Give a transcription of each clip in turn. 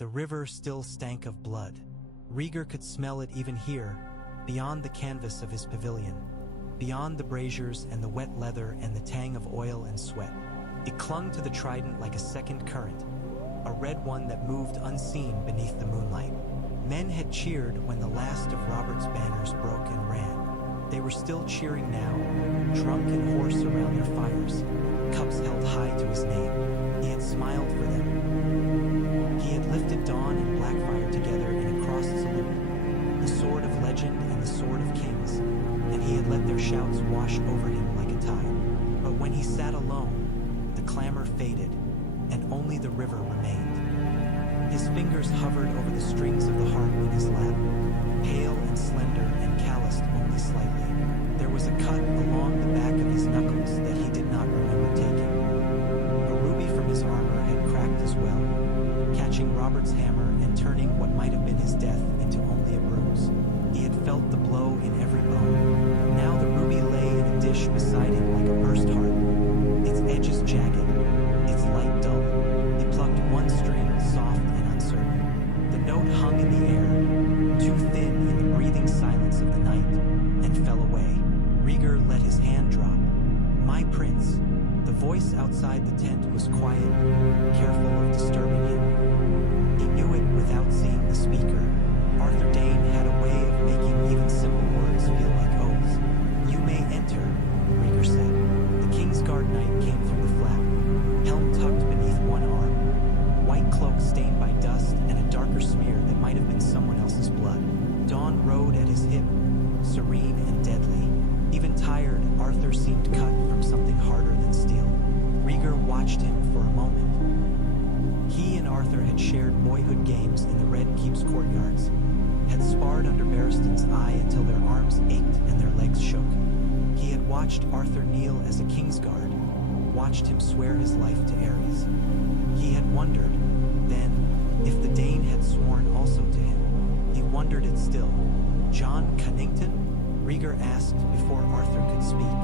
The river still stank of blood. Rhaegar could smell it even here, beyond the canvas of his pavilion, beyond the braziers and the wet leather and the tang of oil and sweat. It clung to the trident like a second current, a red one that moved unseen beneath the moonlight. Men had cheered when the last of Robert's banners broke and ran. They were still cheering now, drunk and hoarse around their fires, cups held high to his name. He had smiled for them. He had lifted Dawn and Blackfire together in a crossed salute, the sword of legend and the sword of kings, and he had let their shouts wash over him like a tide. But when he sat alone, the clamor faded, and only the river remained. His fingers hovered over the strings of the harp in his lap, pale and slender and calloused only slightly. There was a cut along the back of his knuckles that he did not remember taking. A ruby from his armor had cracked as well, catching Robert's hammer and turning what might have been his death into only a bruise. He had felt the blow in every bone. Now the ruby lay in a dish beside him like a burst heart, its edges jagged, its light dull. He plucked one string, soft and uncertain. The note hung in the air, too thin in the breathing silence of the night, and fell away. Rhaegar let his hand drop. "My prince." The voice outside the tent was quiet, careful of disturbing him. He knew it without seeing the speaker. Arthur Dayne had a way of making even simple words feel like oaths. "You may enter," Rhaegar said. The Kingsguard knight came through the flap, helm tucked beneath one arm, white cloak stained by dust and a darker smear that might have been someone else's blood. Dawn rode at his hip, serene and deadly. Even tired, Arthur seemed cut from something harder than steel. Rhaegar watched him for a moment. He and Arthur had shared boyhood games in the Red Keep's courtyards, had sparred under Barristan's eye until their arms ached and their legs shook. He had watched Arthur kneel as a Kingsguard, watched him swear his life to Ares. He had wondered, then, if the Dane had sworn also to him. He wondered it still. "John Cunnington?" Rhaegar asked before Arthur could speak.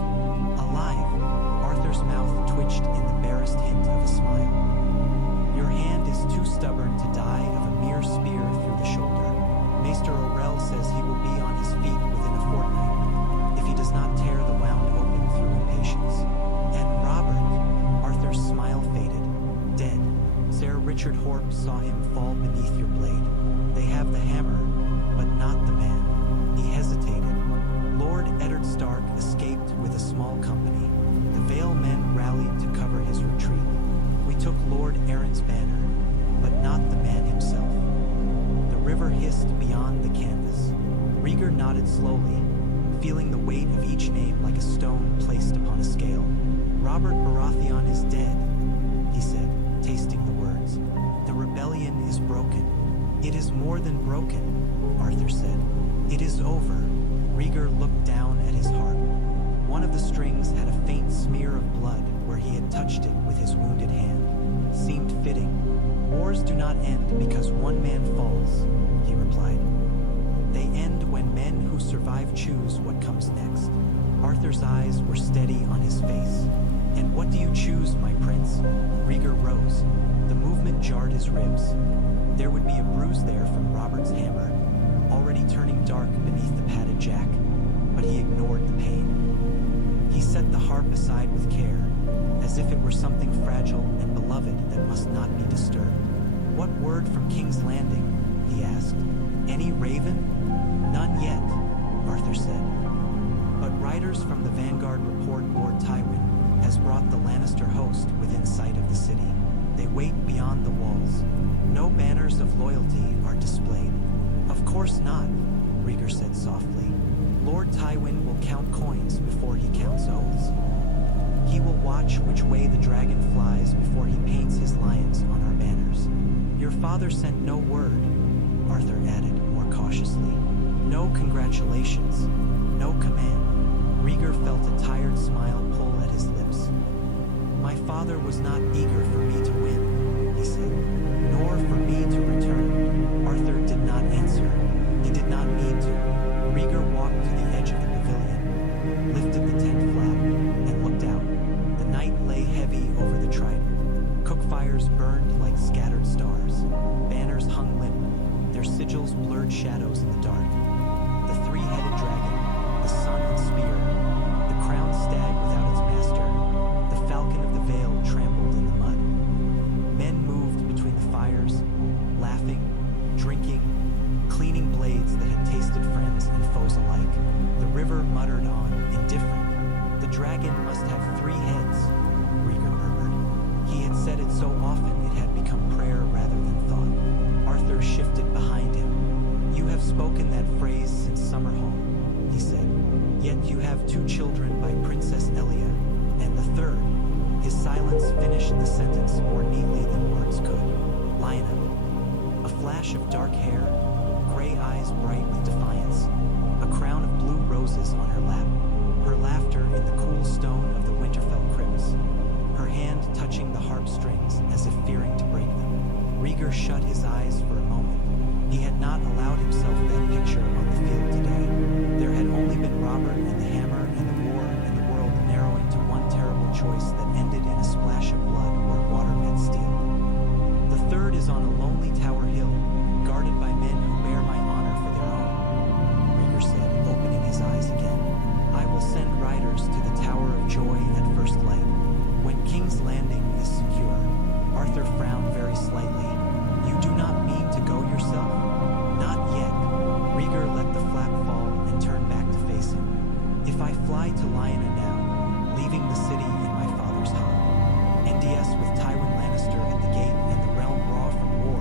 "Alive." Arthur's mouth twitched in the barest hint of a smile. "Your hand is too stubborn to die of a mere spear through the shoulder. Maester Orell says he will be on his feet within a fortnight, if he does not tear the wound open through impatience. And Robert," Arthur's smile faded, "dead. Sir Richard Horp saw him fall beneath your blade. They have the hammer, but not the man." He hesitated. "Lord Eddard Stark escaped with a small company. The Vale men rallied to cover his retreat. We took Lord Aaron's banner, but not the man himself." The river hissed beyond the canvas. Rhaegar nodded slowly, feeling the weight of each name like a stone placed upon a scale. "Robert Baratheon is dead," he said, tasting the words. "The rebellion is broken." "It is more than broken," Arthur said. "It is over." Rhaegar looked down at his harp. One of the strings had a faint smear of blood where he had touched it with his wounded hand. Seemed fitting. "Wars do not end because one man falls," he replied. "They end when men who survive choose what comes next." Arthur's eyes were steady on his face. "And what do you choose, my prince?" Rhaegar rose. The movement jarred his ribs. There would be a bruise there from Robert's hammer, already turning dark beneath the padded jack, but he ignored the pain. He set the harp aside with care, as if it were something fragile and beloved that must not be disturbed. "What word from King's Landing?" he asked. "Any raven?" "None yet," Arthur said. "But riders from the vanguard report Lord Tywin has brought the Lannister host within sight of the city. They wait beyond the walls. No banners of loyalty are displayed." "Of course not," Rhaegar said softly. "Lord Tywin will count coins before he counts oaths. He will watch which way the dragon flies before he paints his lions on our banners." "Your father sent no word," Arthur added more cautiously. "No congratulations, no command." Rhaegar felt a tired smile pull at his lips. "My father was not eager for me to win," he said, "nor for me to return." Arthur did not answer. He did not need to. Rhaegar walked to the edge of the pavilion, lifted the tent flap, and looked out. The night lay heavy over the Trident. Cook fires burned like scattered stars. Banners their sigils blurred shadows in the dark. The three-headed dragon, the sun and spear, the crowned stag without its master, the falcon of the vale trampled in the mud. Men moved between the fires, laughing, drinking, cleaning blades that had tasted friends and foes alike. The river muttered on, indifferent. The dragon must have 3 heads, Rhaegar murmured. He had said it so often it had become prayer rather than thought. Arthur shifted behind him. You have spoken that phrase since Summerhall, he said. Yet you have 2 children by Princess Elia, and the third. His silence finished the sentence more neatly than words could. Lyanna. A flash of dark hair, gray eyes bright with defiance, a crown of blue roses on her lap, her laughter in the cool stone of the Winterfell crypts, her hand touching the harp strings as if fearing to break them. Rhaegar shut his eyes for a moment. He had not allowed himself that picture on the field today. There had only been Robert and the hammer and the war and the world narrowing to one terrible choice that ended in a splash of blood where water met steel. The third is on a lonely tower hill, guarded by men who bear my honor for their own, Rhaegar said, opening his eyes again. I will send riders to the Tower of Joy at first light. When King's Landing is secure. Arthur frowned very slightly. You do not mean to go yourself? Not yet. Rhaegar let the flap fall and turned back to face him. If I fly to Lyanna now, leaving the city in my father's hall, NDS with Tywin Lannister at the gate and the realm raw from war,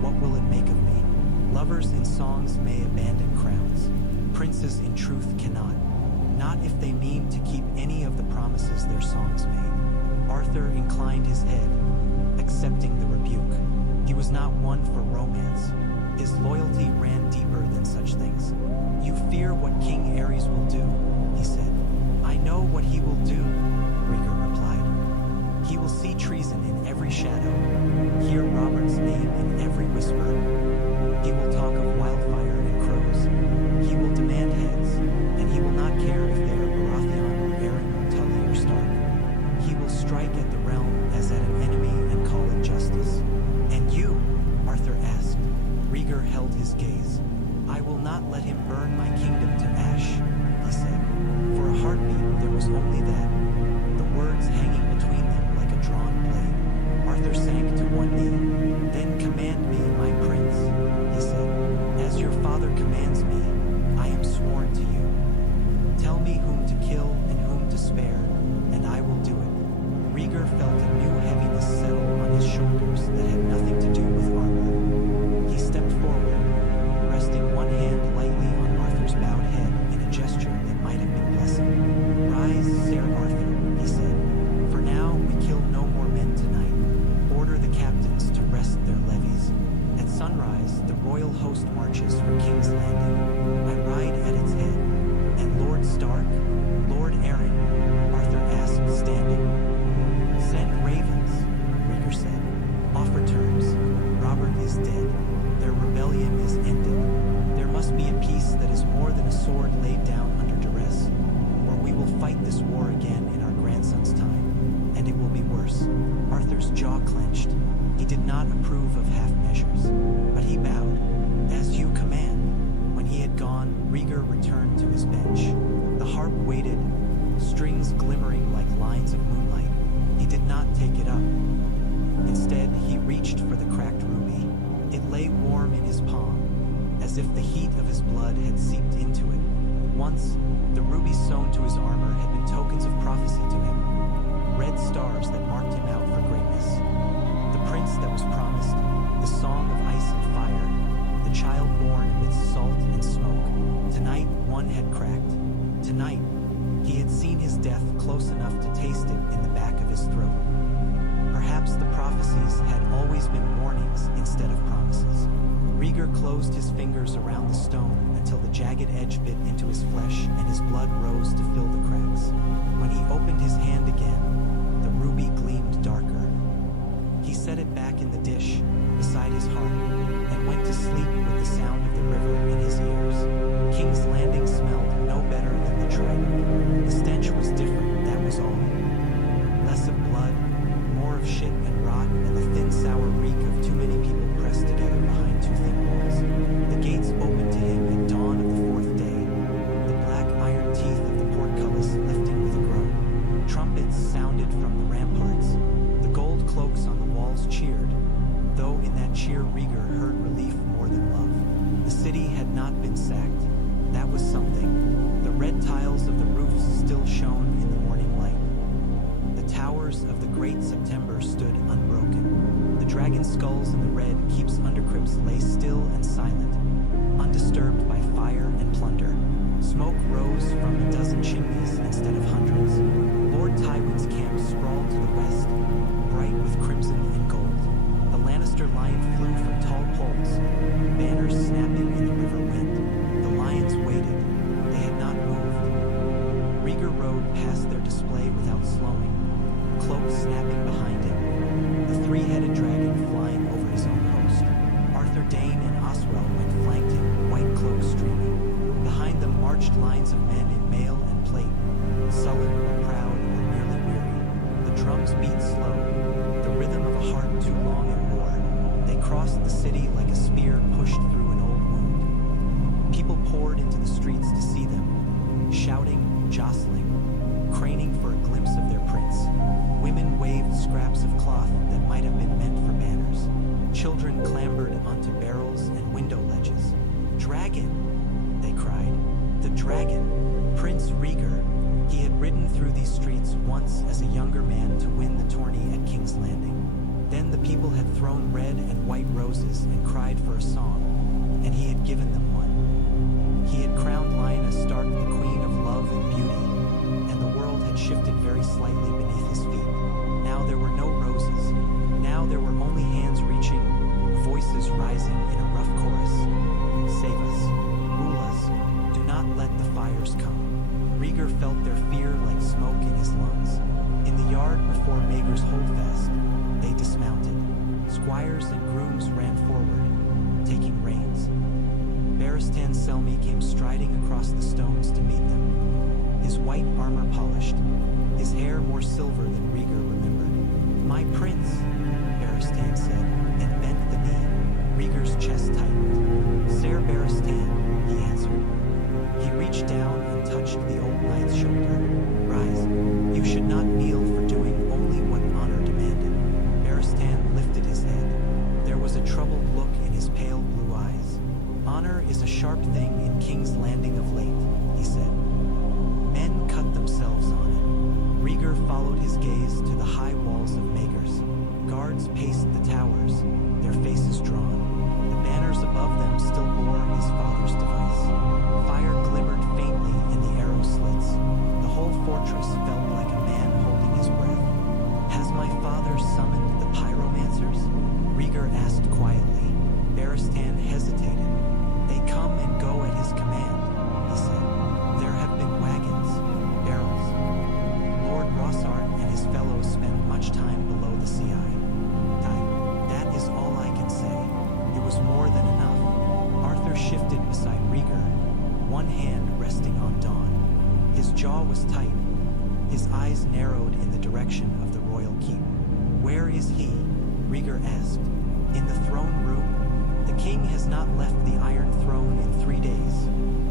what will it make of me? Lovers in songs may abandon crowns. Princes in truth cannot. Not if they mean to keep any of the promises their songs made. Arthur inclined his head, accepting the rebuke. He was not one for romance. His loyalty ran deeper than such things. You fear what King Aerys will do, he said. I know what he will do, Rhaegar replied. He will see treason in every shadow, hear Robert's name in every whisper. He will talk of wildfire and crows. He will demand heads, and he will not care if they are Baratheon or Arryn or Tully or Stark. He will strike at the realm as at an enemy and call it justice. And you? Arthur asked. Rhaegar held his gaze. I will not let him burn my kingdom to ash, he said. For a heartbeat there was only that, the words hanging between them like a drawn blade. Arthur sank to one knee. Then command me, my prince, he said. As your father commands me, I am sworn to you. Tell me whom to kill and whom to spare, and I will do it. Rhaegar felt a new heaviness settle on his shoulders that had nothing to do with armor. He stepped forward, resting one hand lightly on Arthur's bowed head in a gesture that might have been blessing. Rise, Sir Arthur, he said. For now, we kill no more men tonight. Order the captains to rest their levies. At sunrise, the royal host marches for King's Landing. I ride at its head. And Lord Stark, Lord Arryn, Arthur asked, standing. Send ravens, Rhaegar said. Offer terms. Robert is dead. Their rebellion is ended. There must be a peace that is more than a sword laid down under duress, or we will fight this war again in our grandson's time, and it will be worse. Arthur's jaw clenched. He did not approve of half measures, but he bowed. As you command. When he had gone, Rhaegar returned to his bench. The harp waited, strings glimmering like lines of moonlight. He did not take it up. Instead, he reached for the cracked ruby. It lay warm in his palm, as if the heat of his blood had seeped into it. Once, the rubies sewn to his armor had been tokens of prophecy to him, red stars that marked him out for greatness. The prince that was promised, the song of ice and fire, the child born amidst salt and smoke. Tonight, one had cracked. Tonight, he had seen his death close enough to taste it in the back of his throat. Perhaps the prophecies had always been warnings instead of promises. Rhaegar closed his fingers around the stone until the jagged edge bit into his flesh and his blood rose to fill the cracks. When he opened his hand again, the ruby gleamed darker. He set it back in the dish beside his heart and went to sleep with the sound of the river in his ears. King's Landing smelled no better than the Trident. The stench was different, that was all. Less of blood, more of shit and rot, and the thin sour reek of too many people pressed together behind two thick walls. not been sacked. That was something. The red tiles of the roofs still shone in the morning light. The towers of the great September stood unbroken. The dragon skulls in the red keep's undercrypts lay still and silent, undisturbed by fire and plunder. Smoke rose from a dozen chimneys instead of hundreds. Lord Tywin's camp sprawled to the west, bright with crimson and gold. The Lannister lion flew from tall poles, banners snapping in the river wind. The lions waited. They had not moved. Rhaegar rode past their display without slowing, cloak snapping behind him, the three-headed dragon flying over his own host. Arthur Dayne and Oswell went flanked him, white cloaks streaming. Behind them marched lines of men in mail and plate, sullen or proud or merely weary. The drums beat slow, the rhythm of a heart too long at war. They crossed the city like a spear pushed through an old wound. People poured into the streets to see them, shouting, jostling, craning for a glimpse of their prince. Women waved scraps of cloth that might have been meant for banners. Children clambered onto barrels and window ledges. "Dragon!" they cried. "The dragon! Prince Rhaegar!" He had ridden through these streets once as a younger man to win the tourney at King's Landing. Then the people had thrown red and white roses and cried for a song, and he had given them one. He had crowned Lyanna Stark the Queen of Love and Beauty, and the world had shifted very slightly beneath his feet. Now there were no roses. Now there were only hands reaching, voices rising in a rough chorus. "Save us. Rule us. Do not let the fires come." Rhaegar felt their fear like smoke in his lungs. In the yard before Maegor's holdfast, they dismounted. Squires and grooms ran forward, taking reins. Barristan Selmy came striding across the stones to meet them, his white armor polished, his hair more silver than Rhaegar remembered. "My prince," Barristan said, and bent the knee. Rhaegar's chest tightened. "Ser Barristan," he answered. He reached down and touched the old knight's shoulder. "Rise. You should not kneel for doing only what honor demanded." Barristan lifted his head. There was a troubled look in his pale blue eyes. "Honor is a sharp thing in King's Landing of late," he said. "Men cut themselves on it." Rhaegar followed his gaze to the high walls of Maegor's. Guards paced the towers, their faces drawn. The banners above them still bore his father's device. Fire glimmered faintly in the arrow slits. The whole fortress felt like a man holding his breath. "Has my father summoned the pyromancers?" Rhaegar asked quietly. Barristan hesitated. "They come and go at his command," he said. "There have been wagons, barrels. Lord Rossart and his fellows spend much time below the sea eye. That is all I can say." It was more than enough. Arthur shifted beside Rhaegar, one hand resting on Dawn. His jaw was tight. His eyes narrowed in the direction of the royal keep. "Where is he?" Rhaegar asked. "In the throne room. The king has not left the Iron Throne in 3 days,"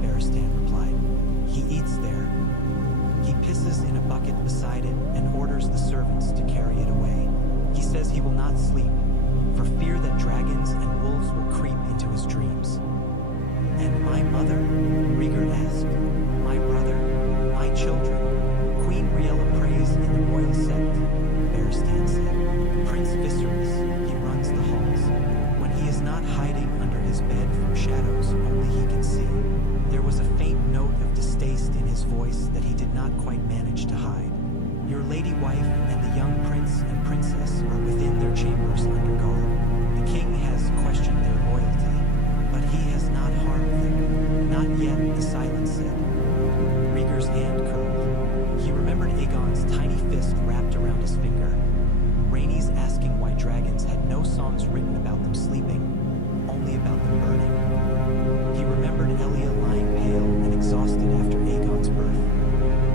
Barristan replied. "He eats there. He pisses in a bucket beside it and orders the servants to carry it away. He says he will not sleep, for fear that dragons and wolves will creep into his dreams." "And my mother?" Rhaegar asked. "My brother? My children? Queen Rhaella prays in the royal sept," Barristan said. "Prince Viserys, he runs the halls. When he is not hiding under his bed from shadows only he can see." There was a faint note of distaste in his voice that he did not quite manage to hide. "Your lady wife and the young prince and princess are within their chambers under guard. The king has questioned their loyalty, but he has not harmed them. Not yet," the silence said. Rhaegar's hand curled. He remembered Aegon's tiny fist wrapped around his finger. Rhaenys asking why dragons had no songs written about them sleeping, only about them burning. He remembered Elia lying pale and exhausted after Aegon's birth.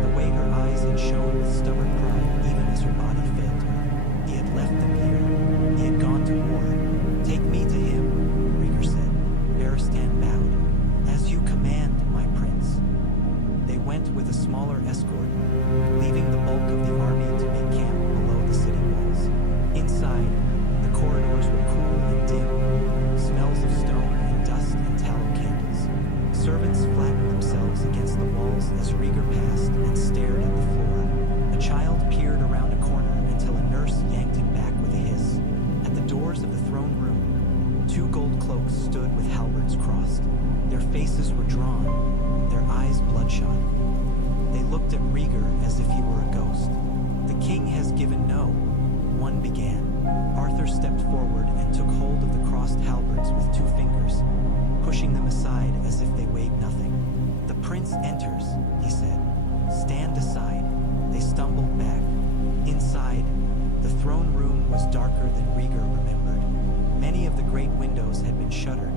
The way her eyes had shone with stubborn pride even as her body failed her. He had left them here. He had gone to war. "Take me to him," Rhaegar said. Barristan bowed. "As you command, my prince." gold cloaks stood with halberds crossed. Their faces were drawn, their eyes bloodshot. They looked at Rhaegar as if he were a ghost. "The king has given no," one began. Arthur stepped forward and took hold of the crossed halberds with 2 fingers, pushing them aside as if they weighed nothing. "The prince enters," he said. "Stand aside." They stumbled back. Inside, the throne room was darker than Rhaegar remembered. Many of the great windows had been shuttered,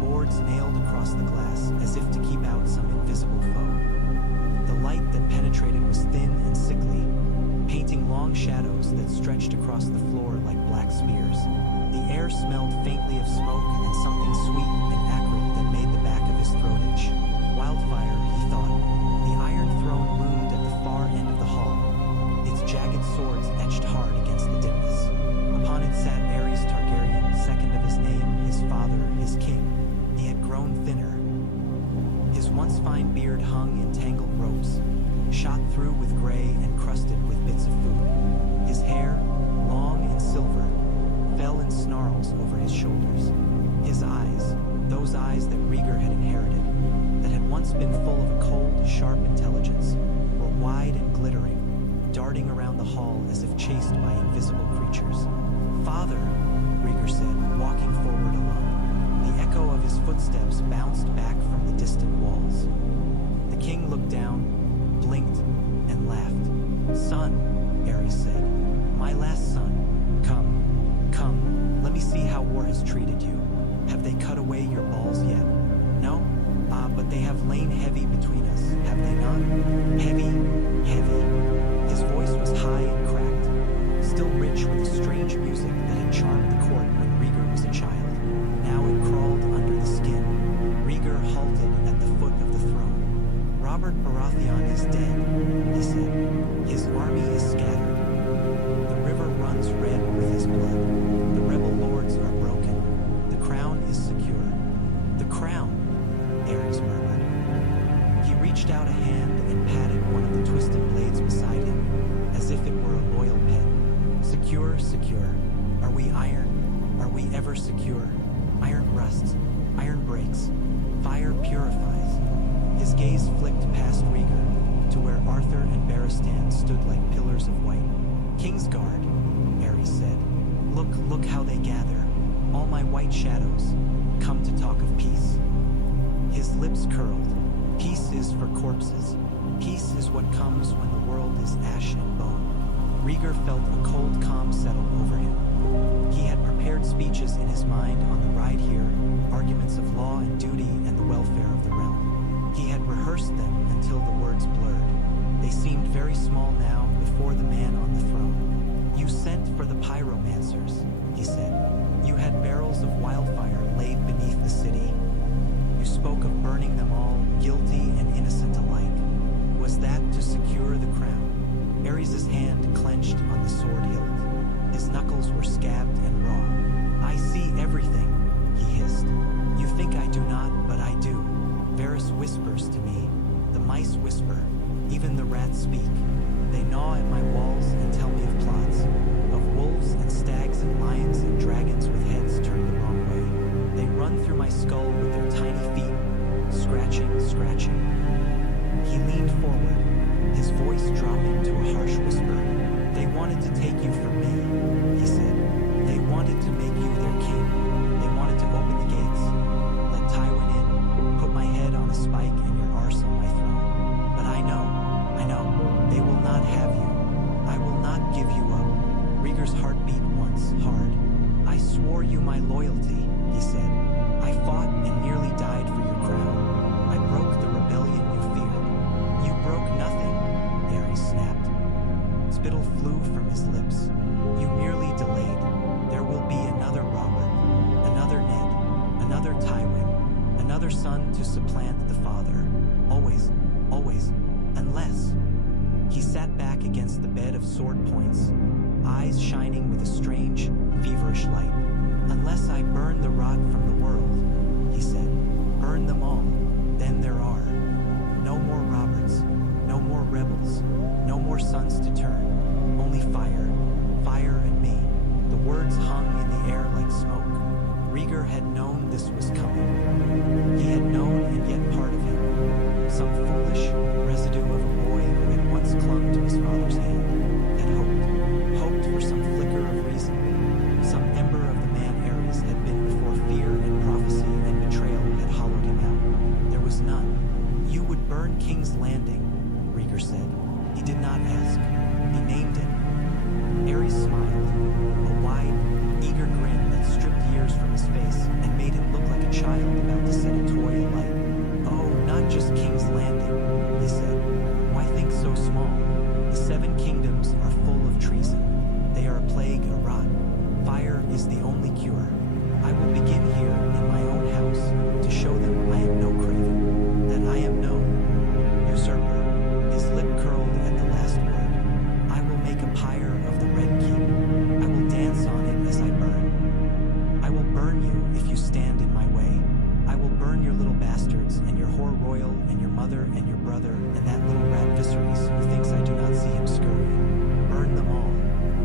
boards nailed across the glass as if to keep out some invisible foe. The light that penetrated was thin and sickly, painting long shadows that stretched across the floor like black spears. The air smelled faintly of smoke and something sweet and acrid that made the back of his throat itch. Wildfire, he thought. The iron throne loomed at the far end of the hall, its jagged swords etched hard against the dimness. Upon it sat Aerys Targaryen, second of his name, his father, his king. He had grown thinner. His once fine beard hung in tangled ropes, shot through with gray and crusted with bits of food. His hair, long and silver, fell in snarls over his shoulders. His eyes, those eyes that Rhaegar had inherited, that had once been full of a cold, sharp intelligence, were wide and glittering, darting around the hall as if chased by invisible creatures. "Father," Rhaegar said, walking forward alone. The echo of his footsteps bounced back from the distant walls. The king looked down, blinked, and laughed. "Son," Aerys said, "my last son. Come, let me see how war has treated you. Have they cut away your balls yet? No? But they have lain heavy between us, have they not? Heavy. His voice was high and cracked, still rich with a strange music that had charmed the court when Rhaegar was a child. Now it crawled under the skin. Rhaegar halted at the foot of the throne. "Robert Baratheon is dead," he said. "His army is scattered. The river runs red with his blood. The rebel lords are broken. The crown is secure." "The crown," Aerys murmured. He reached out a hand and patted one of the twisted blades beside him, as if it were a loyal pet. "Secure. Are we iron? Are we ever secure? Iron rusts, iron breaks, fire purifies." His gaze flicked past Rhaegar, to where Arthur and Barristan stood like pillars of white. "Kingsguard," Aerys said. Look how they gather. All my white shadows, come to talk of peace." His lips curled. "Peace is for corpses. Peace is what comes when the world is ash and bone." Rhaegar felt a cold calm settle over him. He had prepared speeches in his mind on the ride here, arguments of law and duty and the welfare of the realm. He had rehearsed them until the words blurred. They seemed very small now before the man on the throne. "You sent for the pyromancers," he said. "You had barrels of wildfire laid beneath the city. You spoke of burning them all, guilty and innocent alike. Was that to secure the crown?" Aerys' hand clenched on the sword hilt. His knuckles were scabbed and raw. "I see everything," he hissed. "You think I do not, but I do. Varys whispers to me. The mice whisper. Even the rats speak. They gnaw at my walls and tell me of plots, of wolves and stags and lions and dragons with heads turned the wrong way. They run through my skull with their tiny feet, scratching. He leaned forward, his voice dropping to a harsh whisper. "They wanted to take you from me," he said. "They wanted to make you their king. They wanted to open the gates, let Tywin in, put my head on a spike and your arse on my throne. But I know, they will not have you. I will not give you up." Rhaegar's heart beat once, hard. "I swore you my loyalty," he said. "I fought and nearly died for your crown. I broke the rebellion you feared." "You broke nothing," Aerys snapped. Spittle flew from his lips. "You merely delayed. There will be another Robert, another Ned, another Tywin, another son to supplant the father. Always, unless..." He sat back against the bed of sword points, eyes shining with a strange, feverish light. "Unless I burn the rot from the world," he said. "Burn them all. Then there are no more Roberts, no more rebels, no more sons to turn. Only fire and me." The words hung in the air like smoke. Rhaegar had known this was coming. He had known, and yet part of him, some foolish residue of a boy who had once clung to his father's hand, had hoped for some flicker of reason, some ember of the man Aerys had been before fear and prophecy and betrayal had hollowed him out. There was none. "You would burn King's Landing," Rhaegar said. He did not ask. He named it. Aerys smiled, a wide, eager grin that stripped years from his face and made him look like a child about to set a toy alight. "Oh, not just King's Landing," he said. "Why think so small? The 7 kingdoms are full of treason. They are a plague, a rot. Fire is the only cure. I will begin here in my own house to show them I am no craven, that I am no usurper." His lip curled at the last word. "I will make a pyre of the Red Keep. I will dance on it as I burn. I will burn you if you stand in my way. I will burn your little bastards and your whore royal and your mother and your brother and that little rat Viserys who thinks I do not see him scurry. Burn them all.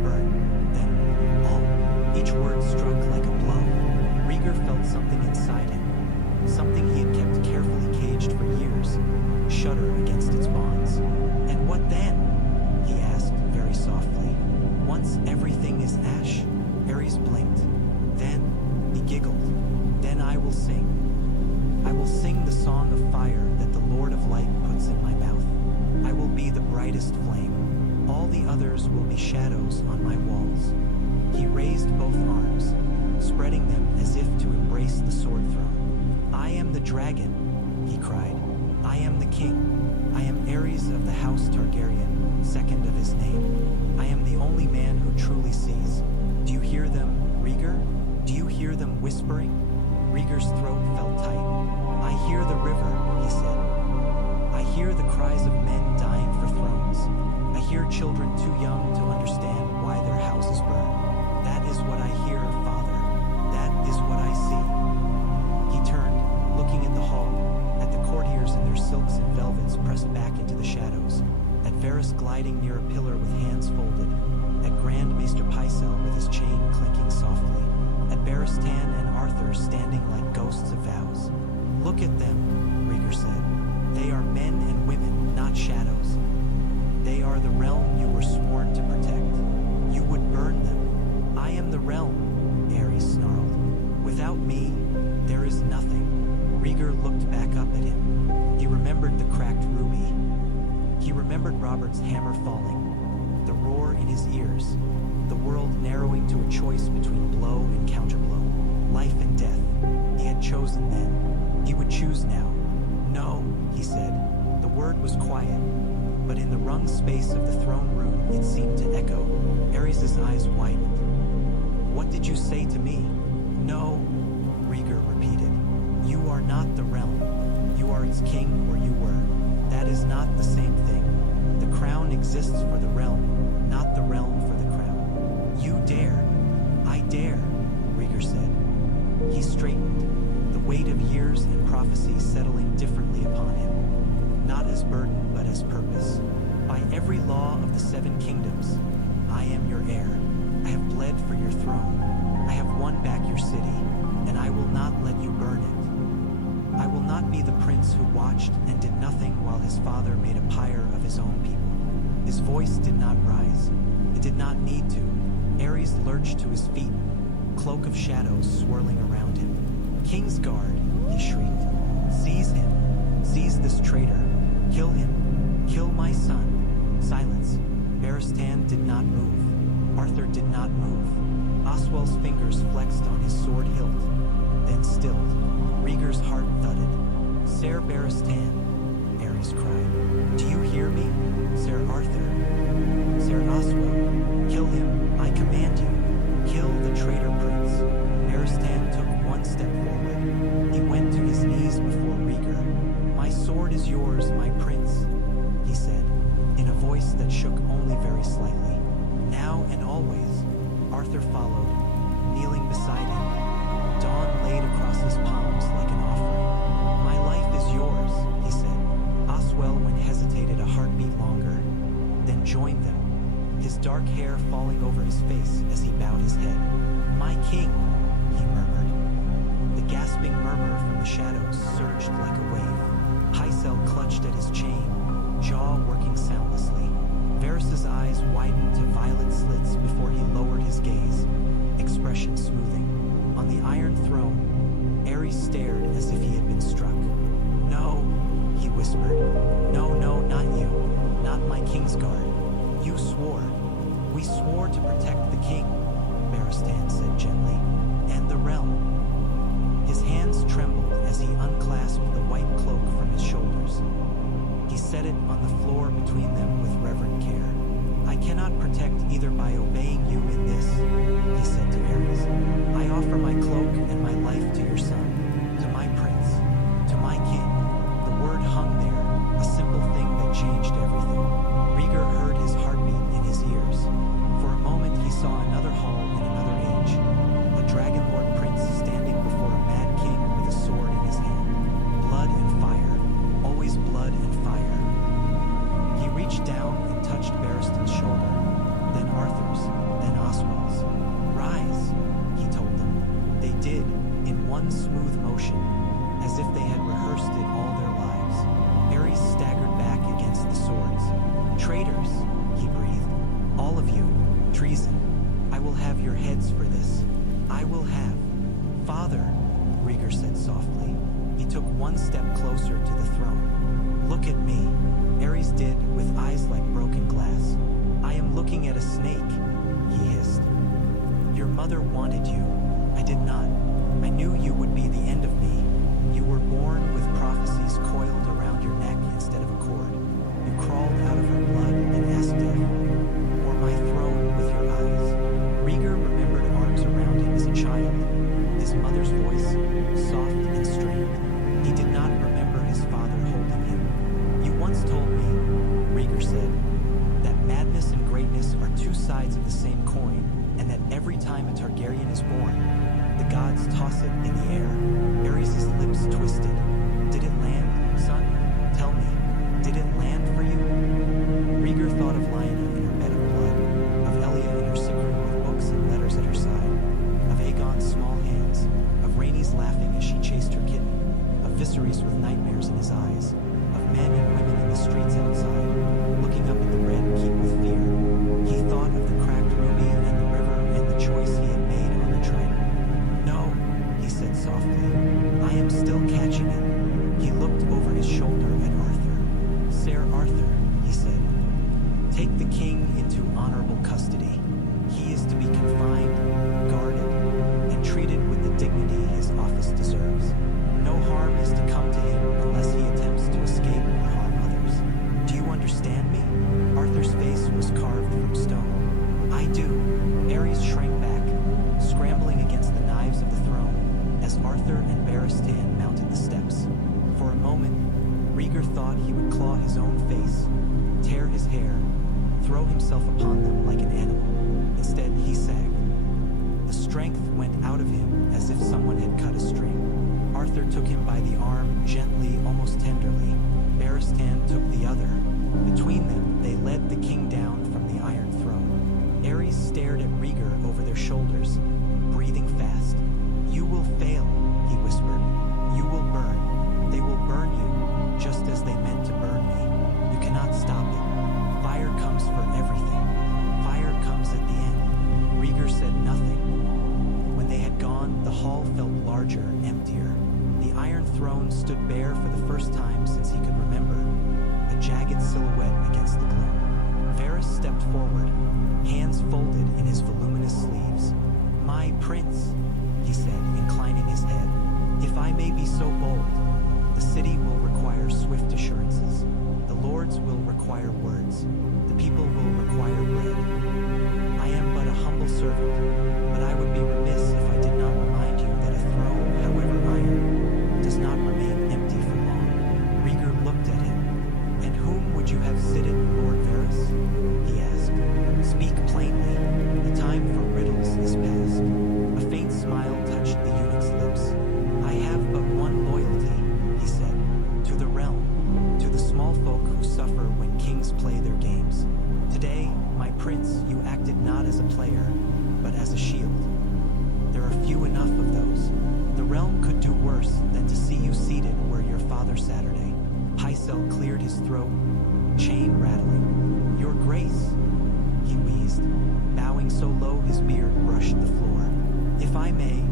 Burn. Then. All." Each word struck like a blow. Rhaegar felt something inside him, something he had kept carefully caged for years, shudder against its bonds. "And what then?" he asked very softly. "Once everything is ash?" Aerys blinked. "Then," he giggled, "then I will sing. I will sing the song of fire that the Lord of Light puts in my mouth. I will be the brightest flame. All the others will be shadows on my walls." He raised both arms, spreading them as if to embrace the sword throne. "I am the dragon," he cried. "I am the king. I am Aerys of the House Targaryen, second of his name. I am the only man who truly sees. Do you hear them, Rhaegar? Do you hear them whispering?" Rhaegar's throat felt tight. "I hear the river," he said. "I hear the cries of men dying for thrones. I hear children too young to understand why their houses burn. That is what I hear, Father. That is what I see." He turned, looking at the hall, at the courtiers in their silks and velvets pressed back into the shadows, at Varys gliding near a pillar with hands folded, at Grand Maester Pycelle with his chain clinking softly, at Barristan and Arthur standing like ghosts of vows. "Look at them," Rhaegar said. "They are men and women, not shadows. They are the realm you were sworn to protect. You would burn them." "I am the realm," Aerys snarled. "Without me, there is nothing." Rhaegar looked back up at him. He remembered the cracked ruby. He remembered Robert's hammer falling, the roar in his ears, the world narrowing to a choice between blow and counterblow, life and death. He had chosen then. He would choose now. "No," he said. The word was quiet, but in the wrung space of the throne room it seemed to echo. Aerys' eyes widened. "What did you say to me?" "No," Rhaegar repeated. "You are not the realm. You are its king, or you were. That is not the same thing. The crown exists for the realm, not the realm for the crown." "You dare." "I dare," Rhaegar said. He straightened, the weight of years and prophecy settling differently upon him, not as burden but as purpose. "By every law of the 7 kingdoms, I am your heir. I have bled for your throne. I have won back your city, and I will not let you burn it. I will not be the prince who watched and did nothing while his father made a pyre of his own people." His voice did not rise. It did not need to. Aerys lurched to his feet, cloak of shadows swirling around him. "Kingsguard," he shrieked. "Seize him. Seize this traitor. Kill him. Kill my son." Silence. Barristan did not move. Arthur did not move. Oswell's fingers flexed on his sword hilt, then stilled. Rhaegar's heart thudded. "Ser Barristan," Aerys cried. "Do you hear me? Ser Arthur. Ser Oswell. Kill him, I command you. Kill the traitor prince." Barristan took one step forward. He went to his knees before Rhaegar. "My sword is yours, my prince," he said, in a voice that shook only very slightly. "Now and always." Arthur followed, kneeling beside him, dawn laid across his palms like an offering. "My life is yours," he said. Oswell hesitated a heartbeat longer, then joined them, his dark hair falling over his face as he bowed his head. "My king," he murmured. shadows surged like a wave. Pycelle clutched at his chain, jaw working soundlessly. Varys's eyes widened to violet slits before he lowered his gaze, expression smoothing. On the Iron Throne, Aerys stared as if he had been struck. "No," he whispered. "No, no, not you. Not my Kingsguard. You swore. We swore to protect the king," Barristan said gently, "and the realm." His hands trembled as he unclasped the white cloak from his shoulders. He set it on the floor between them with reverent care. "I cannot protect either by obeying you in this," he said to Aerys. "I offer my cloak and my life to your son, to my prince, to my king." The word hung there, a simple thing that changed everything. Rhaegar heard his heartbeat in his ears. For a moment he saw another hall in another age, a Dragonlord prince standing before a mad king with a sword in his hand. Blood and fire, always blood and fire. He reached down and touched Barristan's shoulder, then Arthur's, then Oswald's. "Rise," he told them. They did, in one smooth motion, as if they had rehearsed it all their lives. Aerys staggered back against the swords. "Traitors," he breathed. "All of you. Treason. I will have your heads for this. I will have." "Father," Rhaegar said softly. He took one step closer to the throne. "Look at me." Aerys did, with eyes like broken glass. "I am looking at a snake," he hissed. "Your mother wanted you. I did not. I knew you would be the end of me. You were born with prophecies coiled around your neck instead of a cord. You crawled out of her blood and asked if, or my throne with your eyes." Rhaegar remembered arms around him as a child, his mother's voice, soft and strained. He did not remember his father holding him. "You once told me," Rhaegar said, "that madness and greatness are two sides of the same coin, and that every time a Targaryen is born, the gods toss it in the air." Aerys' lips twisted. "Did it land, son? Tell me, did it land for you?" Rhaegar thought of Lyanna in her bed of blood, of Elia in her sick room with books and letters at her side, of Aegon's small hands, of Rhaenys laughing as she chased her kitten, of Viserys with nightmares in his eyes, of men and women in the streets outside, looking up at the red keep with fear. He thought of the cracked ruby and the river and the choice he had made on the Trident. "No," he said softly. "I am still catching it." He looked over his shoulder at Arthur. "Ser Arthur," he said, "take the king into honorable custody. He is to be confined, guarded, and treated with the dignity his office deserves. No harm is to come to him unless he attempts to escape or harm others. Do you understand me?" Arthur's face was carved from stone. "I do." Aerys shrank back, scrambling against the knives of the throne, as Arthur and Barristan mounted the steps. For a moment, Rhaegar thought he would claw his own face, tear his hair, throw himself upon them like an animal. Instead, he sagged. The strength went out of him as if someone had cut a string. Arthur took him by the arm gently, almost tenderly. Barristan took the other. Between them, they led the king down from the Iron Throne. Aerys stared at Rhaegar over their shoulders, breathing fast. "You will fail," he whispered. "You will burn. They will burn you, just as they meant to burn me. You cannot stop it. Fire comes for everything. Fire comes at the end." Rhaegar said nothing. When they had gone, the hall felt larger, emptier. The Iron Throne stood bare for the first time since he could remember, a jagged silhouette against the gloom. Varys stepped forward, hands folded in his voluminous sleeves. "My prince," he said, inclining his head, "if I may be so bold, the city will require swift assurances. The lords will require words. The people will require bread. I am but a humble servant, but I would be remiss if I did not remind you that a throne, however iron, does not remain empty for long." Rhaegar looked at him. "And whom would you have seated, Lord Varys?" he asked. "Speak plainly. The time for riddles is past." A faint smile touched the eunuch's lips. "I have but one loyalty," he said, "to the realm, to the small folk who suffer when kings play their games. Today, my prince, you acted not as a player, but as a shield. There are few enough worse than to see you seated where your father Saturday. Pycelle cleared his throat, chain rattling. Your Grace, he wheezed, bowing so low his beard brushed the floor. If I may,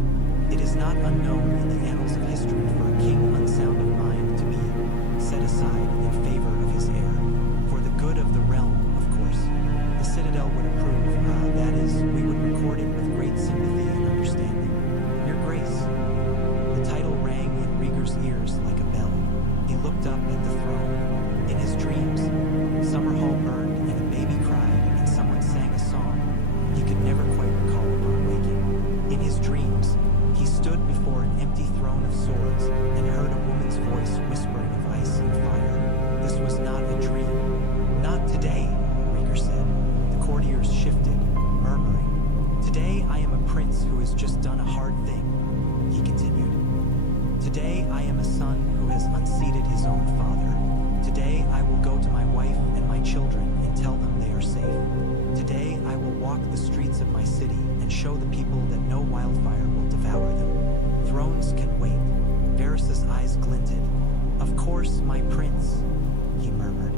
it is not unknown in the annals of history for a king unsound of mind to be set aside in favor of his heir. For the good of the realm, of course. The Citadel would approve, that is, we would record it with great sympathy and understanding. Your Grace. The title rang in Rhaegar's ears like a bell. He looked up at the throne. In his dreams, Summerhall burned and a baby cried and someone sang a song he could never quite recall upon waking. In his dreams, he stood before an empty throne of swords and heard a woman's voice whispering of ice and fire. This was not a dream. Not today, Rhaegar said. The courtiers shifted, murmuring. Today I am a prince who has just done a hard thing, he continued. Today I am a son who has unseated his own father. Today I will go to my wife and my children and tell them they are safe. Today I will walk the streets of my city and show the people that no wildfire will devour them. Thrones can wait. Varys' eyes glinted. Of course, my prince, he murmured.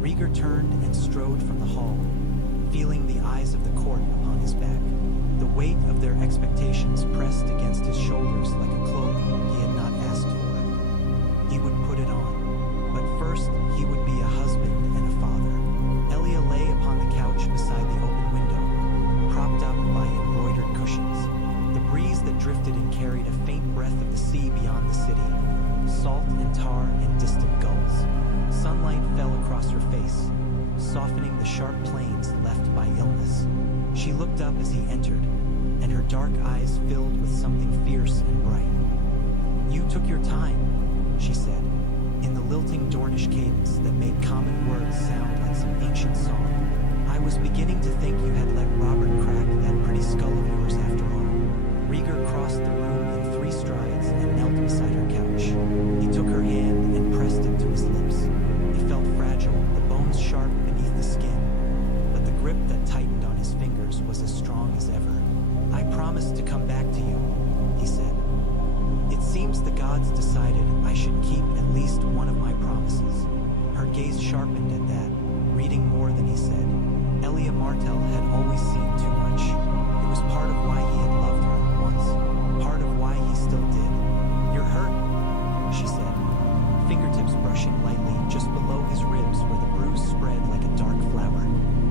Rhaegar turned and strode from the hall, feeling the eyes of the court upon his back. The weight of their expectations pressed against his shoulders like a cloak he had not asked for. He would put it on, but first he would be a husband and a father. Elia lay upon the couch beside the open window, propped up by embroidered cushions. The breeze that drifted and carried a faint breath of the sea beyond the city, salt and tar and distant gulls. Sunlight fell across her face, softening the sharp plains left by illness. She looked up as he entered, and her dark eyes filled with something fierce and bright. You took your time, she said, in the lilting Dornish cadence that made common words sound like some ancient song. I was beginning to think you had let Robert crack that pretty skull of yours after all. Rhaegar crossed the room in 3 strides and knelt beside her couch. He took her hand and pressed it to his lips. It felt fragile, the bones sharp beneath the skin, but the grip that tightened on his fingers was as strong as ever. I promised to come back to you, he said. It seems the gods decided I should keep at least one of my promises. Her gaze sharpened at that, reading more than he said. Elia Martell had always seen too much. It was part of why he had loved her once, part of why he still did. You're hurt, she said, fingertips brushing lightly just below his ribs where the bruise spread like a dark flower.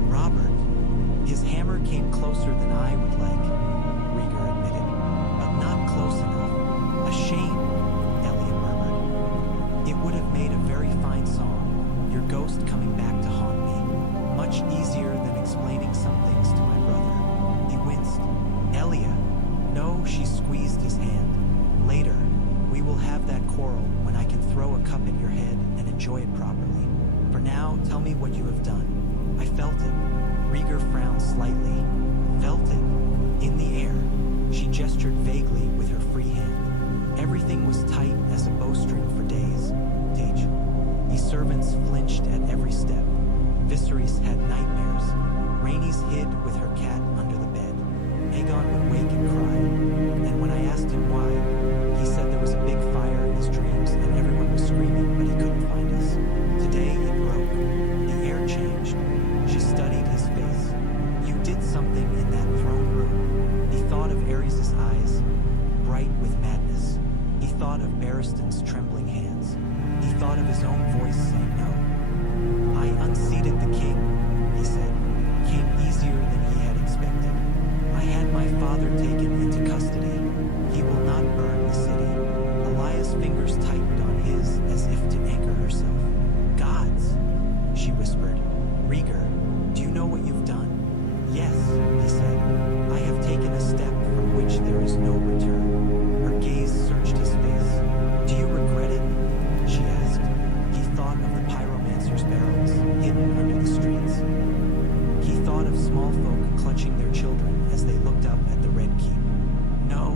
Robert. His hammer came closer than I would like, Rhaegar admitted, but not close enough. A shame, Elia murmured. It would have made a very fine song, your ghost coming back to haunt me. Much easier than explaining some things to my brother. He winced. Elia. No, she squeezed his hand. Later, we will have that quarrel when I can throw a cup at your head and enjoy it properly. For now, tell me what you have done. I felt it. Rhaegar frowned slightly. Felt it. In the air. She gestured vaguely with her free hand. Everything was tight as a bowstring for days. His servants flinched at every step. Viserys had nightmares. Rhaenys hid with her cat under the bed. Aegon would wake and cry. And when I asked him why, he said there was a big fire in his dreams and everyone was screaming, but he couldn't find us. Today it broke. The air changed. She studied his face. You did something in that throne room. He thought of Aerys' eyes, bright with madness. He thought of Barristan's trembling hands. He thought of his own voice saying no. I unseated the king, he said. Came easier than he had expected. I had my father taken into custody. He will not burn the city. Elias' fingers tightened on his as if to anchor herself. Gods, she whispered. Rhaegar, do you know what you've done? Yes, he said. I have taken a step from which there is no return. Her gaze searched his face. Do you regret it? She asked. He thought of the pyromancer's barrels hidden under the streets. He thought of small folk clutching their children as they looked up at the Red Keep. No,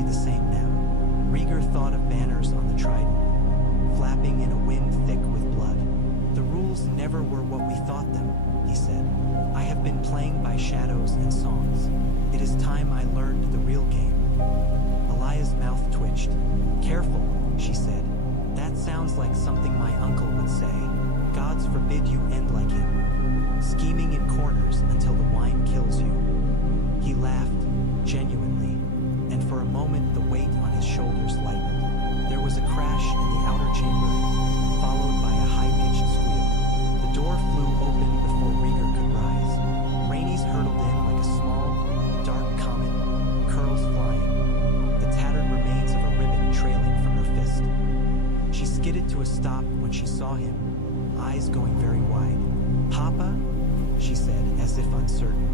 be the same now. Rhaegar thought of banners on the Trident, flapping in a wind thick with blood. The rules never were what we thought them, he said. I have been playing by shadows and songs. It is time I learned the real game. Alia's mouth twitched. Careful, she said. That sounds like something my uncle would say. Gods forbid you end like him, scheming in corners until the wine kills you. He laughed, genuinely, and for a moment the weight on his shoulders lightened. There was a crash in the outer chamber, followed by a high-pitched squeal. The door flew open before Rhaegar could rise. Rhaenys hurtled in like a small, dark comet, curls flying, the tattered remains of a ribbon trailing from her fist. She skidded to a stop when she saw him, eyes going very wide. "Papa?" she said, as if uncertain.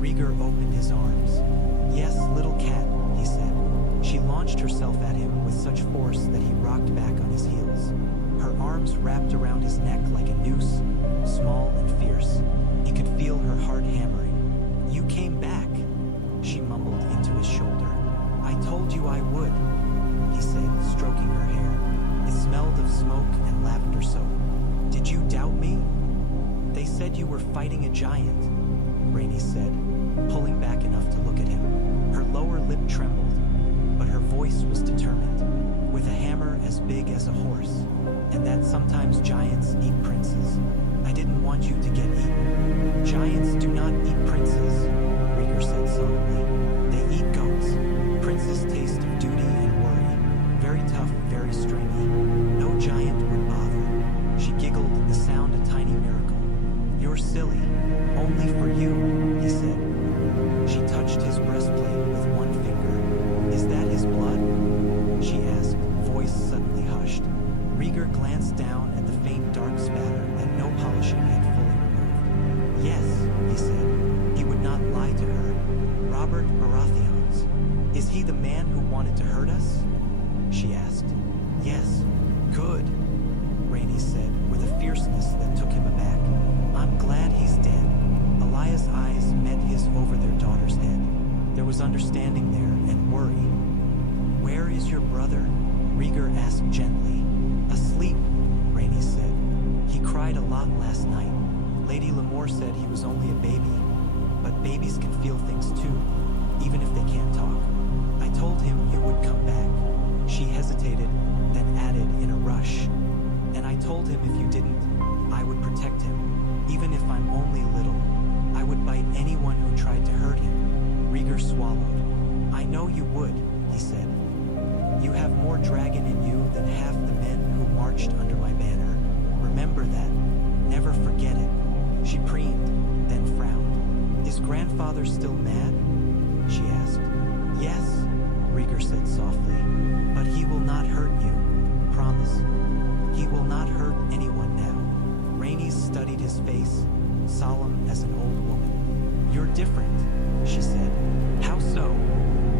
Rhaegar opened his arms. "Yes, little cat," he said. She launched herself at him with such force that he rocked back on his heels. Her arms wrapped around his neck like a noose, small and fierce. He could feel her heart hammering. "You came back," she mumbled into his shoulder. "I told you I would," he said, stroking her hair. It smelled of smoke and lavender soap. "Did you doubt me?" "They said you were fighting a giant," Rhaenys said, pulling back enough to look at him. Her lower lip trembled, but her voice was determined. "With a hammer as big as a horse, and that sometimes giants eat princes. I didn't want you to get eaten." "Giants do not eat princes," Rhaegar said solemnly. "They eat goats. Princes taste of duty and worry. Very tough, very stringy. No giant would bother." She giggled, the sound a tiny miracle. "You're silly. Only for you," he said. She touched his breastplate with one finger. "Is that his blood?" she asked, voice suddenly hushed. Rhaegar glanced down at the faint dark spatter that no polishing had fully removed. "Yes," he said. He would not lie to her. "Robert Baratheon's. Is he the man who wanted to hurt us?" she asked. "Yes." "Good," Rhaenys said, with a fierceness that took him aback. "I'm glad he's dead." Alia's eyes met his over their daughter's head. There was understanding there and worry. "Where is your brother?" Rhaegar asked gently. "Asleep," Rhaenys said. "He cried a lot last night. Lady Lemore said he was only a baby, but babies can feel things too, even if they can't talk. I told him you would come back." She hesitated, then added in a rush, "And I told him if you didn't, I would protect him, even if I'm only little. I would bite anyone who tried to hurt him." Rhaegar swallowed. "I know you would," he said. "You have more dragon in you than half the men who marched under my banner. Remember that. Never forget it." She preened, then frowned. "Is grandfather still mad?" she asked. "Yes," Rhaegar said softly, "but he will not hurt you. Promise. He will not hurt anyone now." Rhaenys studied his face, solemn as an old woman. "You're different," she said. "How so?"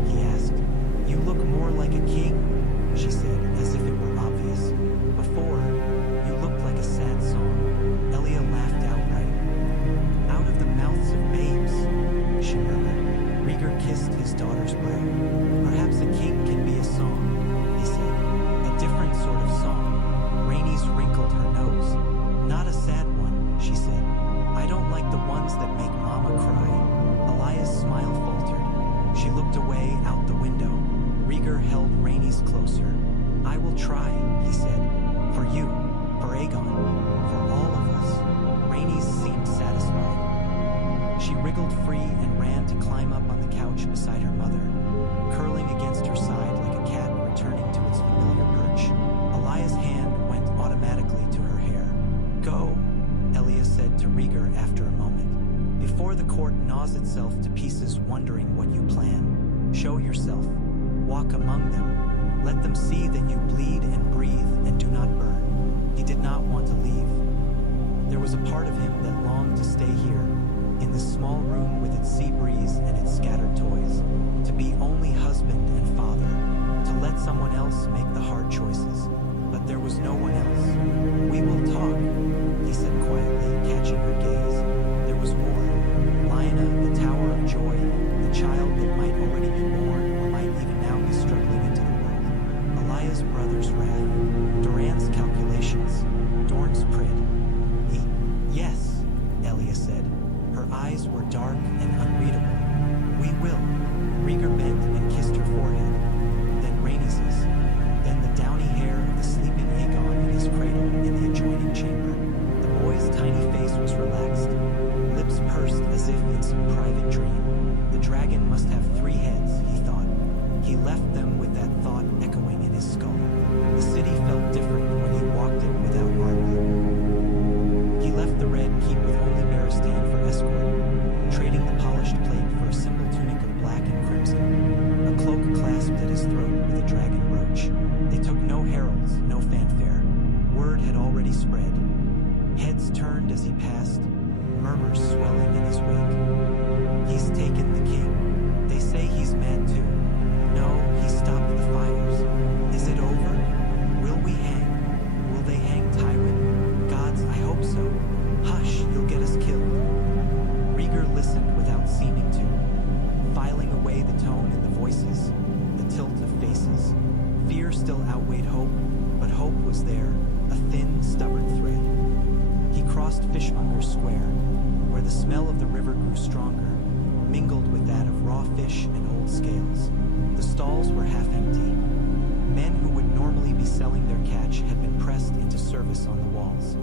he asked. "You look more like a king," she said, as if it were obvious. "Before, you looked like a sad song." Elia laughed outright. "Out of the mouths of babes," she murmured. Rhaegar kissed his daughter's brow. "Perhaps a king can be a song," he said. "A different sort of song." Rhaenys wrinkled her nose. "Not a sad one," she said. "I don't like the ones that make Mama cry." Alia's smile faltered. She looked away out the window. Rhaegar held Rhaenys closer. "I will try," he said. "For you, for Aegon, for all of us." Rhaenys seemed satisfied. She wriggled free and ran to climb up on the couch beside her mother, curling against her side like a cat returning to its familiar perch. Alia's hand went automatically to her hair. "Go," Elia said to Rhaegar after a moment. "Before the court gnaws itself to pieces wondering what you plan, show yourself. Walk among them. Let them see that you bleed and breathe and do not burn." He did not want to leave. There was a part of him that longed to stay here, in this small room with its sea breeze and its scattered toys, to be only husband and father, to let someone else make the hard choices. But there was no one else. "We will talk," he said quietly, catching her gaze. There was more. Lyanna, the Tower of Joy, the child that might already be born or might even now be struggling. must have 3 heads, he thought. He left them with that thought echoing in his skull. The city felt different when he walked it without armor. He left the Red Keep with only Barristan for escort, trading the polished plate for a simple tunic of black and crimson, a cloak clasped at his throat with a dragon brooch. They took no heralds, no fanfare. Word had already spread. Heads turned as he passed, murmurs swelling in his wake. He's taken the king. They say he's mad too. No, he stopped the fires. Is it over? Will we hang? Will they hang Tywin? Gods, I hope so. Hush, you'll get us killed. Rhaegar listened without seeming to, filing away the tone in the voices, the tilt of faces. Fear still outweighed hope, but hope was there, a thin, stubborn thread. He crossed Fishmonger's Square, where the smell of the river grew stronger, mingled with that of raw fish and old scales. The stalls were half empty. Men who would normally be selling their catch had been pressed into service on the walls.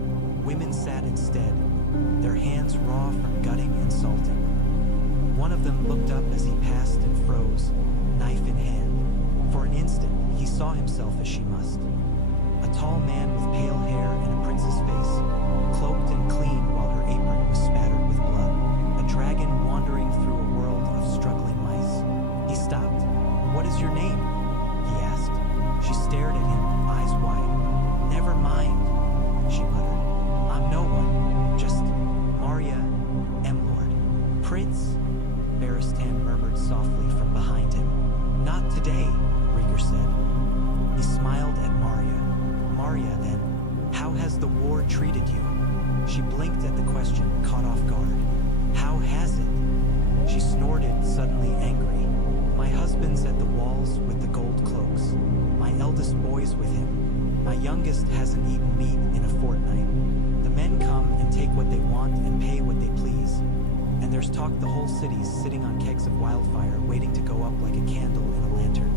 Women sat instead, their hands raw from gutting and salting. One of them looked up as he passed and froze, knife in hand. For an instant, he saw himself as she must. A tall man with pale hair and a prince's face, cloaked and clean while her apron was spattered with blood. A dragon wandering through a world of struggling mice. He stopped. "What is your name?" he asked. She stared at him, eyes wide. "Never mind," she muttered. "I'm no one, just Marya M-Lord." "Prince?" Barristan murmured softly from behind him. "Not today," Rhaegar said. He smiled at Marya. "Marya, then, how has the war treated you?" She blinked at the question, caught off guard. "How has it?" She snorted, suddenly angry. "My husband's at the walls with the gold cloaks. My eldest boy's with him. My youngest hasn't eaten meat in a fortnight. The men come and take what they want and pay what they please. And there's talk the whole city's sitting on kegs of wildfire waiting to go up like a candle in a lantern.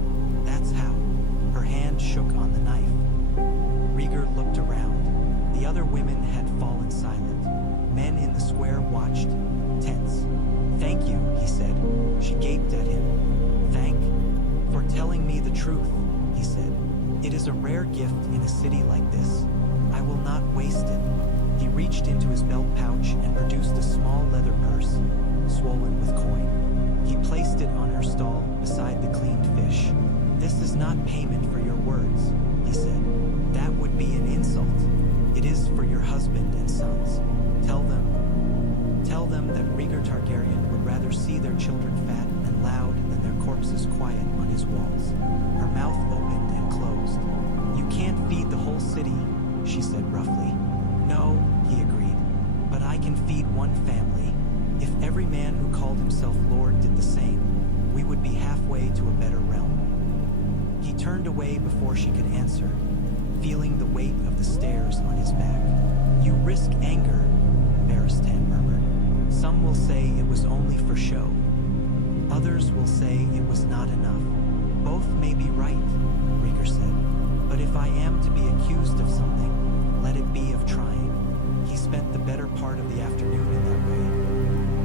That's how." Her hand shook on the knife. Rhaegar looked around. The other women had fallen silent. Men in the square watched, tense. "Thank you," he said. She gaped at him. "Thank? For telling me the truth," he said. "It is a rare gift in a city like this. I will not waste it." He reached into his belt pouch and produced a small leather purse, swollen with coin. He placed it on her stall beside the cleaned fish. "This is not payment for your words," he said. "That would be an insult. It is for your husband and sons. Tell them that Rhaegar Targaryen would rather see their children fat and loud than their corpses quiet on his walls." Her mouth opened and closed. "You can't feed the whole city," she said roughly. "No," he agreed, "but I can feed one family. If every man who called himself Lord did the same, we would be halfway to a better realm." He turned away before she could answer, feeling the weight of the stairs on his back. "You risk anger," Barristan murmured. "Some will say it was only for show. Others will say it was not enough. Both may be right," Rhaegar said. "But if I am to be accused of something, let it be of trying." He spent the better part of the afternoon in that way,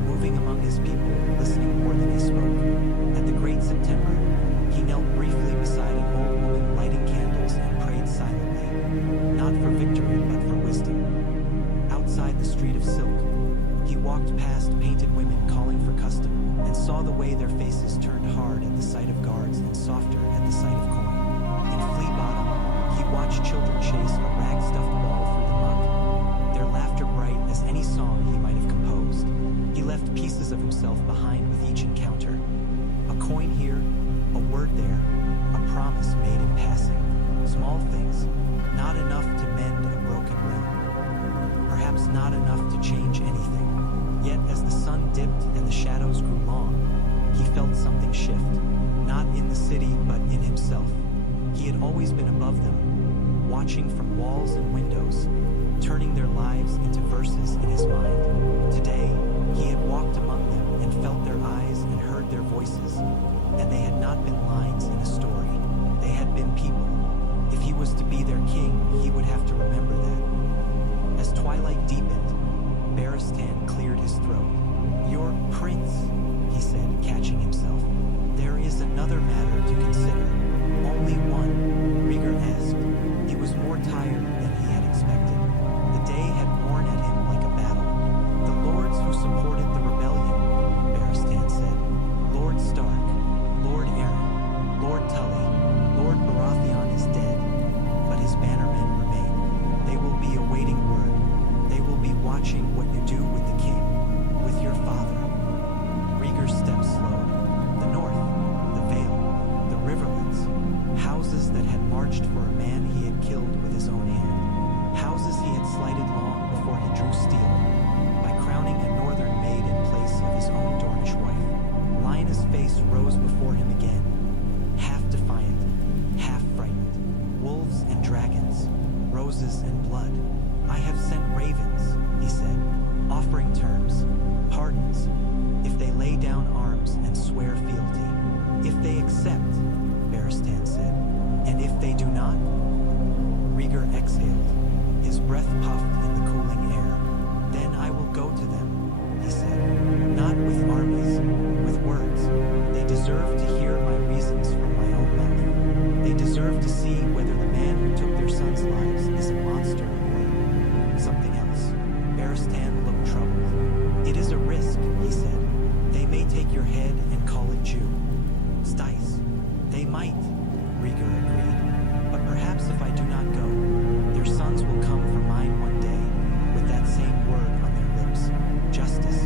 moving among his people, listening more than he spoke. At the Great September, he knelt briefly beside an old woman lighting candles and prayed silently, not for victory but for wisdom. Outside the street of silk, he walked past painted women calling for custom and saw the way their faces turned hard at the sight of guards and softer at the sight of coin. In Flea Bottom, he watched children chase a rag-stuffed ball through the muck, their laughter bright as any song he might have composed. He left pieces of himself behind with each encounter. A coin here, a word there, a promise made in passing. Small things, not enough to mend a broken realm. Perhaps not enough to change anything. Yet as the sun dipped and the shadows grew long, he felt something shift, not in the city but in himself. He had always been above them, watching from walls and windows, turning their lives into verses in his mind. Today, he had walked among them and felt their eyes and heard their voices, and they had not been lines in a story. They had been people. If he was to be their king, he would have to remember that. As twilight deepened, Barristan cleared his throat. "Your prince," he said, catching himself. down arms and swear fealty. If they accept, Barristan said. And if they do not? Rhaegar exhaled. His breath puffed in the cooling air. Then I will go to them, he said. Not with armies, with words. They deserve to hear my reasons from my own mouth. They deserve to see whether the man who took their sons' lives is a monster or something else. Barristan looked troubled. It is a risk, he said. They may take your head and call it Jew. Stice. They might, Rhaegar agreed. But perhaps if I do not go, their sons will come for mine one day, with that same word on their lips. Justice.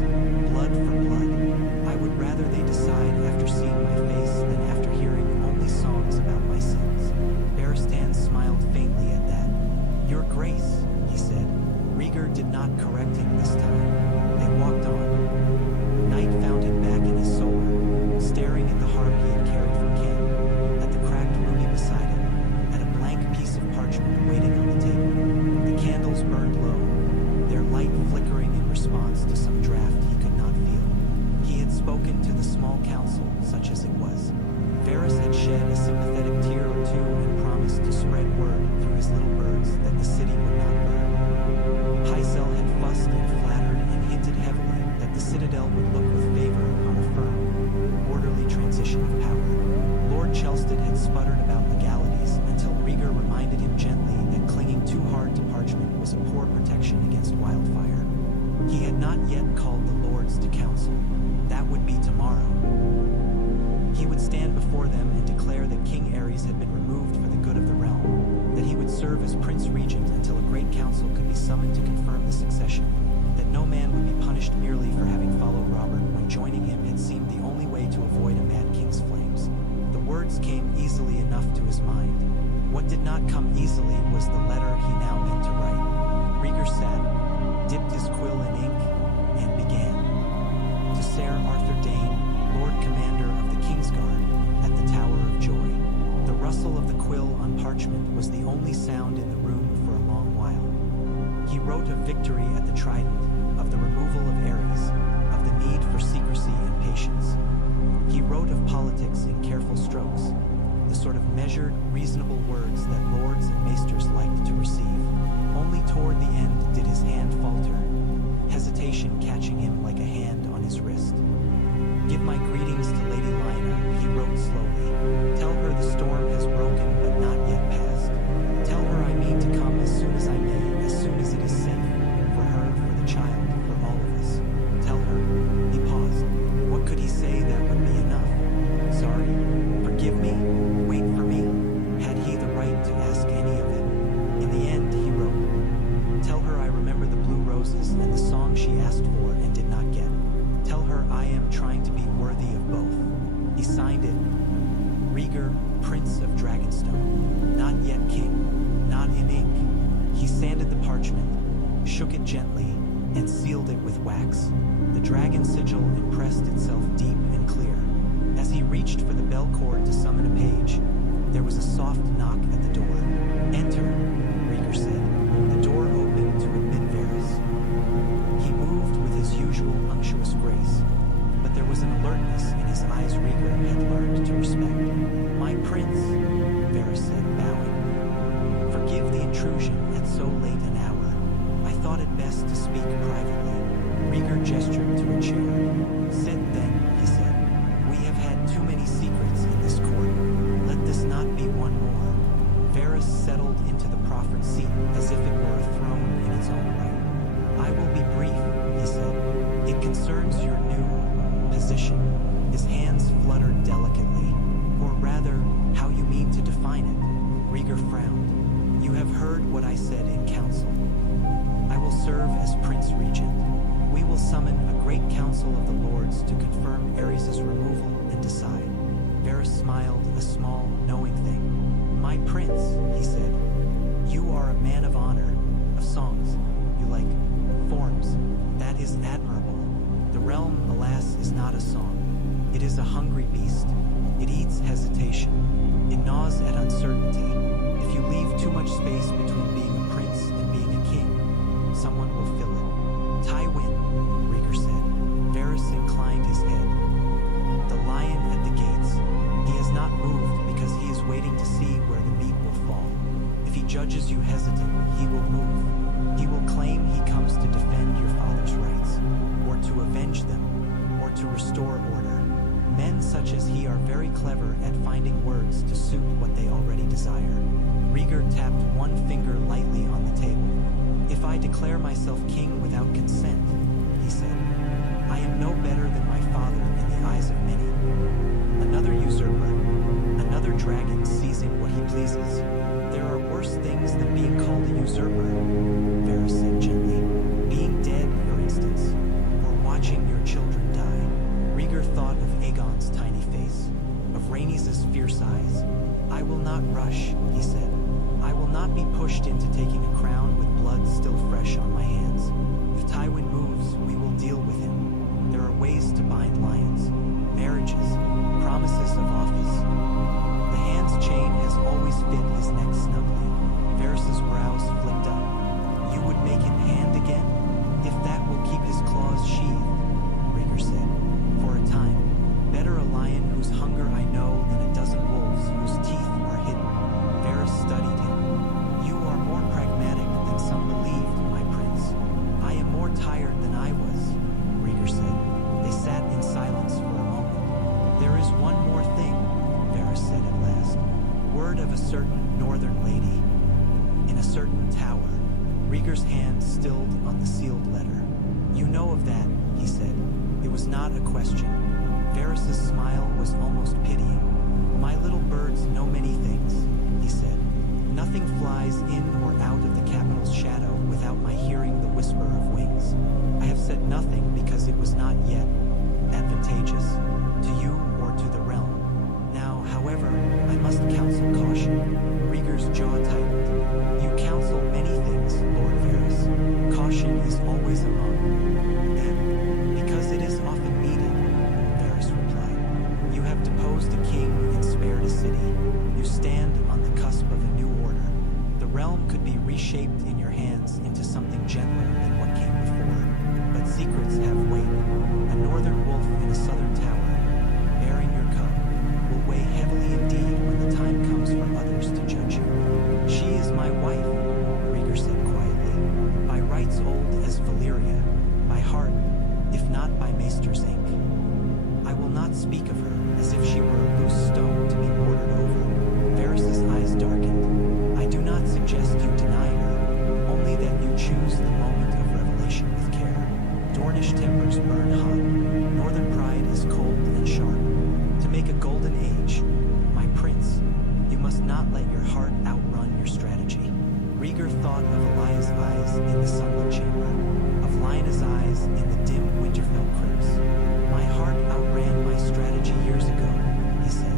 Blood for blood. I would rather they decide after seeing my face than after hearing only songs about my sins. Barristan smiled faintly at that. Your Grace, he said. Rhaegar did not correct him this time. They walked on. Night found him back in his solar, staring at the harp he had carried from camp, at the cracked ruby beside him, at a blank piece of parchment waiting on the table. The candles burned low, their light flickering in response to some draft he could not feel. He had spoken to the small council, such as it was. Varys had shed a sympathetic tear or two and promised to spread word through his little birds that the city would not burn. Pycelle had fussed and flattered and hinted heavily that the citadel would look with favor upon a firm, orderly transition of power. Lord Chelsted had sputtered about legalities until Rhaegar reminded him gently that clinging too hard to parchment was a poor protection against wildfire. He had not yet called the lords to council. That would be tomorrow. He would stand before them and declare that King Aerys had been removed for the good of the realm, that he would serve as Prince Regent until a great council could be summoned to confirm the succession, that no man would be punished merely for having followed Robert when joining him had seemed the only way to avoid a mad king's flames. The words came easily enough to his mind. What did not come easily was the letter he now meant to write. Rhaegar sat, dipped his quill in ink, and began. To Ser Arthur Dane, Lord Commander of the Kingsguard, at the Tower of Joy. The rustle of the quill on parchment was the only sound in the room for a long while. He wrote of victory at the Trident, of the removal of Aerys, of the need for secrecy and patience. He wrote of politics in careful strokes, the sort of measured, reasonable words that lords and maesters liked to receive. Only toward the end did his hand falter, hesitation catching him like a hand on his wrist. Give my greetings to Lady Lyanna, he wrote slowly. Tell her the storm has broken but not yet passed. Tell her I mean to come as soon as I may, as soon as it is safe, for her, for the child, for all of us. Tell her. He paused. What could he say that would be enough? Sorry? Forgive me? Wait for me? Had he the right to ask any of it? In the end, he wrote. Tell her I remember the blue roses and the song she asked for and did not get. Tell her I am trying to be worthy of both. He signed it. Rhaegar, Prince of Dragonstone. Not yet king. Not in ink. He sanded the parchment, shook it gently, and sealed it with wax. The dragon sigil impressed itself deep and clear. As he reached for the bell cord to summon a page, there was a soft knock at the door. Enter, Rhaegar said. The door opened to admit Varys. He moved with his usual unctuous grace, but there was an alertness in his eyes Rhaegar had learned to respect. My prince, Varys said, bowing. Forgive the intrusion at so late an hour. I thought it best to speak privately. Rhaegar gestured to a chair. Sit then, he said. We have had too many secrets in this court. Let this not be one more. Varys settled into the proffered seat as if it were a throne in its own right. I will be brief, he said. It concerns your new position. His hands fluttered delicately. Or rather, how you mean to define it. Rhaegar frowned. You have heard what I said in council. I will serve as Prince Regent. We will summon a great council of the lords to confirm Aerys' removal and decide. Varys smiled, a small, knowing thing. My prince, he said. You are a man of honor, of songs. You like forms. That is admirable. The realm, alas, is not a song. It is a hungry beast. It eats hesitation. It gnaws at uncertainty. If you leave too much space between being a prince and being a king, someone will fill it. Tywin, Rhaegar said. Varys inclined his head. judges you hesitant, he will move. He will claim he comes to defend your father's rights, or to avenge them, or to restore order. Men such as he are very clever at finding words to suit what they already desire. Rhaegar tapped one finger lightly on the table. If I declare myself king without consent, he said, I am no better than my father in the eyes of many. Another usurper, another dragon seizing what he pleases. There are worse things than being called a usurper, Varys said gently. Being dead, for instance, or watching your children die. Rhaegar thought of Aegon's tiny face, of Rhaenys' fierce eyes. I will not rush, he said. I will not be pushed into taking a crown with blood still fresh on my hands. If Tywin moves, we will deal with him. There are ways to bind lions, marriages, promises of office. The hand's chain has always fit his neck snugly. Varys' brows flicked up. You would make him hand again? If that will keep his claws sheathed, Rhaegar said. For a time, better a lion whose hunger I know than a dozen wolves whose teeth are hidden. Varys studied him. You are more pragmatic than some believed, my prince. I am more tired than I was, Rhaegar said. They sat in silence for a moment. There is one more thing, Varys said at last. Word of a certain northern lady. In a certain tower. Rhaegar's hand stilled on the sealed letter. You know of that, he said. It was not a question. Varys' smile was almost pitying. My little birds know many things, he said. Nothing flies in or out of the capital's shadow without my hearing the whisper of wings. I have said nothing because it was not yet advantageous to you or to the realm. Now, however, I must counsel caution. Rhaegar's jaw tightened. You counsel many things, Lord Varys. Caution is always among them, because it is often needed, Varys replied. You have deposed a king and spared a city. You stand on the cusp of a new order. The realm could be reshaped in your hands into something gentler than what came before. But secrets have weight. A northern wolf in a southern tower, bearing your cub, will weigh heavily indeed when the time comes for others to judge you. She is my wife, Rhaegar said quietly, by rights old as Valyria, by heart, if not by Maester's ink. I will not speak of her as if she were a loose stone to be bordered over. Varys' eyes darkened. I do not suggest you deny her, only that you choose the moment of revelation with care. Dornish tempers burn hot. Northern pride is cold and sharp. To make a golden age, my prince, you must not let your heart outrun your strategy. Rhaegar thought of Elaya's eyes in the sunlit chamber, of Lyanna's eyes in the dim Winterfell crypts. My heart outran my strategy years ago, he said.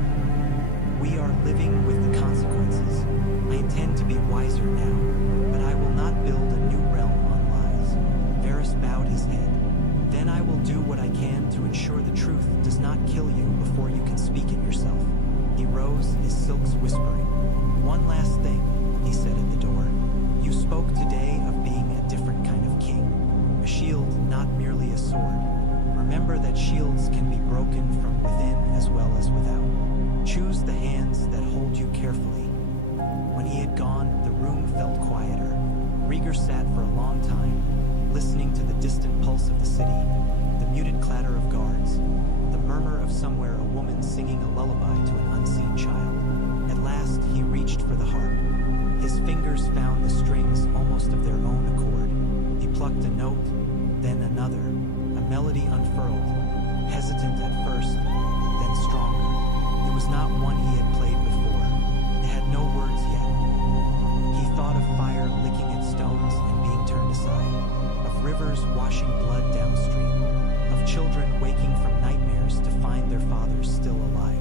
We are living with the consequences. I intend to be wiser now, but I will not build a new realm on lies. Varys bowed his head. Then I will do what I can to ensure the truth does not kill you before you can speak it yourself. He rose, his silks whispering. One last thing, he said at the door. You spoke today of being a different kind of king. A shield, not merely a sword. Remember that shields can be broken from within as well as without. Choose the hands that hold you carefully. When he had gone, the room felt quieter. Rhaegar sat for a long time, listening to the distant pulse of the city, the muted clatter of guards, the murmur of somewhere a woman singing a lullaby to an unseen child. At last, he reached for the harp. His fingers found the strings almost of their own accord. He plucked a note, then another. A melody unfurled, hesitant at first, then stronger. It was not one he had played before. It had no words yet. He thought of fire licking at stones and being turned aside, of rivers washing blood downstream, of children waking from nightmares to find their fathers still alive,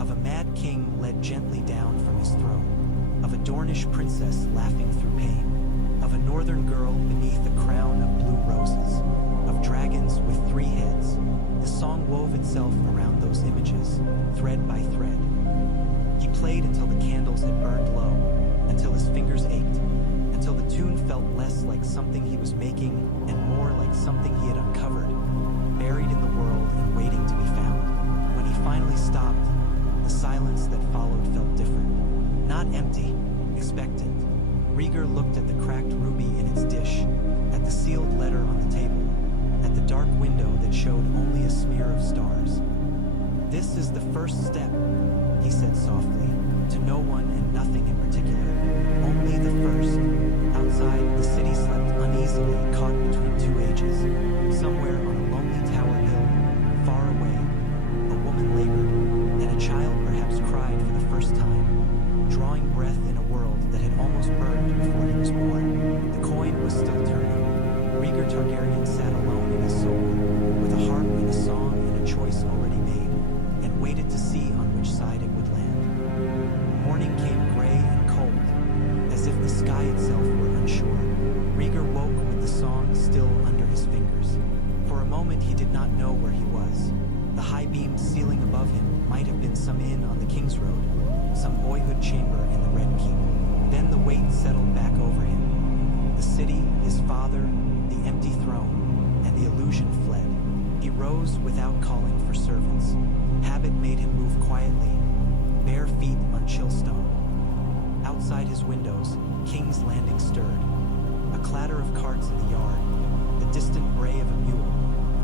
of a mad king led gently down from his throne, of a Dornish princess laughing through pain, of a northern girl beneath a crown of blue roses, of dragons with 3 heads. The song wove itself around those images, thread by thread. He played until the candles had burned low, until his fingers ached, until the tune felt less like something he was making and more like something he had uncovered, buried in the world and waiting to be found. When he finally stopped, the silence that followed felt different. Not empty, expectant. Rhaegar looked at the cracked ruby in its dish, at the sealed letter on the table, at the dark window that showed only a smear of stars. "This is the first step," he said softly, to no one and nothing in particular. "Only the first." Outside, the city slept uneasily, caught between two ages. Somewhere on a lonely tower hill, far away, a woman labored, and a child perhaps cried for the first time, drawing breath in a world that had almost burned before he was born. The coin was still turning. Rhaegar Targaryen sat alone in his soul, with a harp and a song and a choice already made, and waited to see on which side it would land. Morning came gray and cold, as if the sky itself were unsure. Rhaegar woke with the song still under his fingers. For a moment he did not know where he was. The high-beamed ceiling above him might have been some inn on the King's Road, some boyhood chamber in the Red Keep. Then the weight settled back over him. The city, his father, the empty throne, and the illusion fled. He rose without calling for servants. Habit made him move quietly, bare feet on chill stone. Outside his windows, King's Landing stirred. A clatter of carts in the yard, the distant bray of a mule,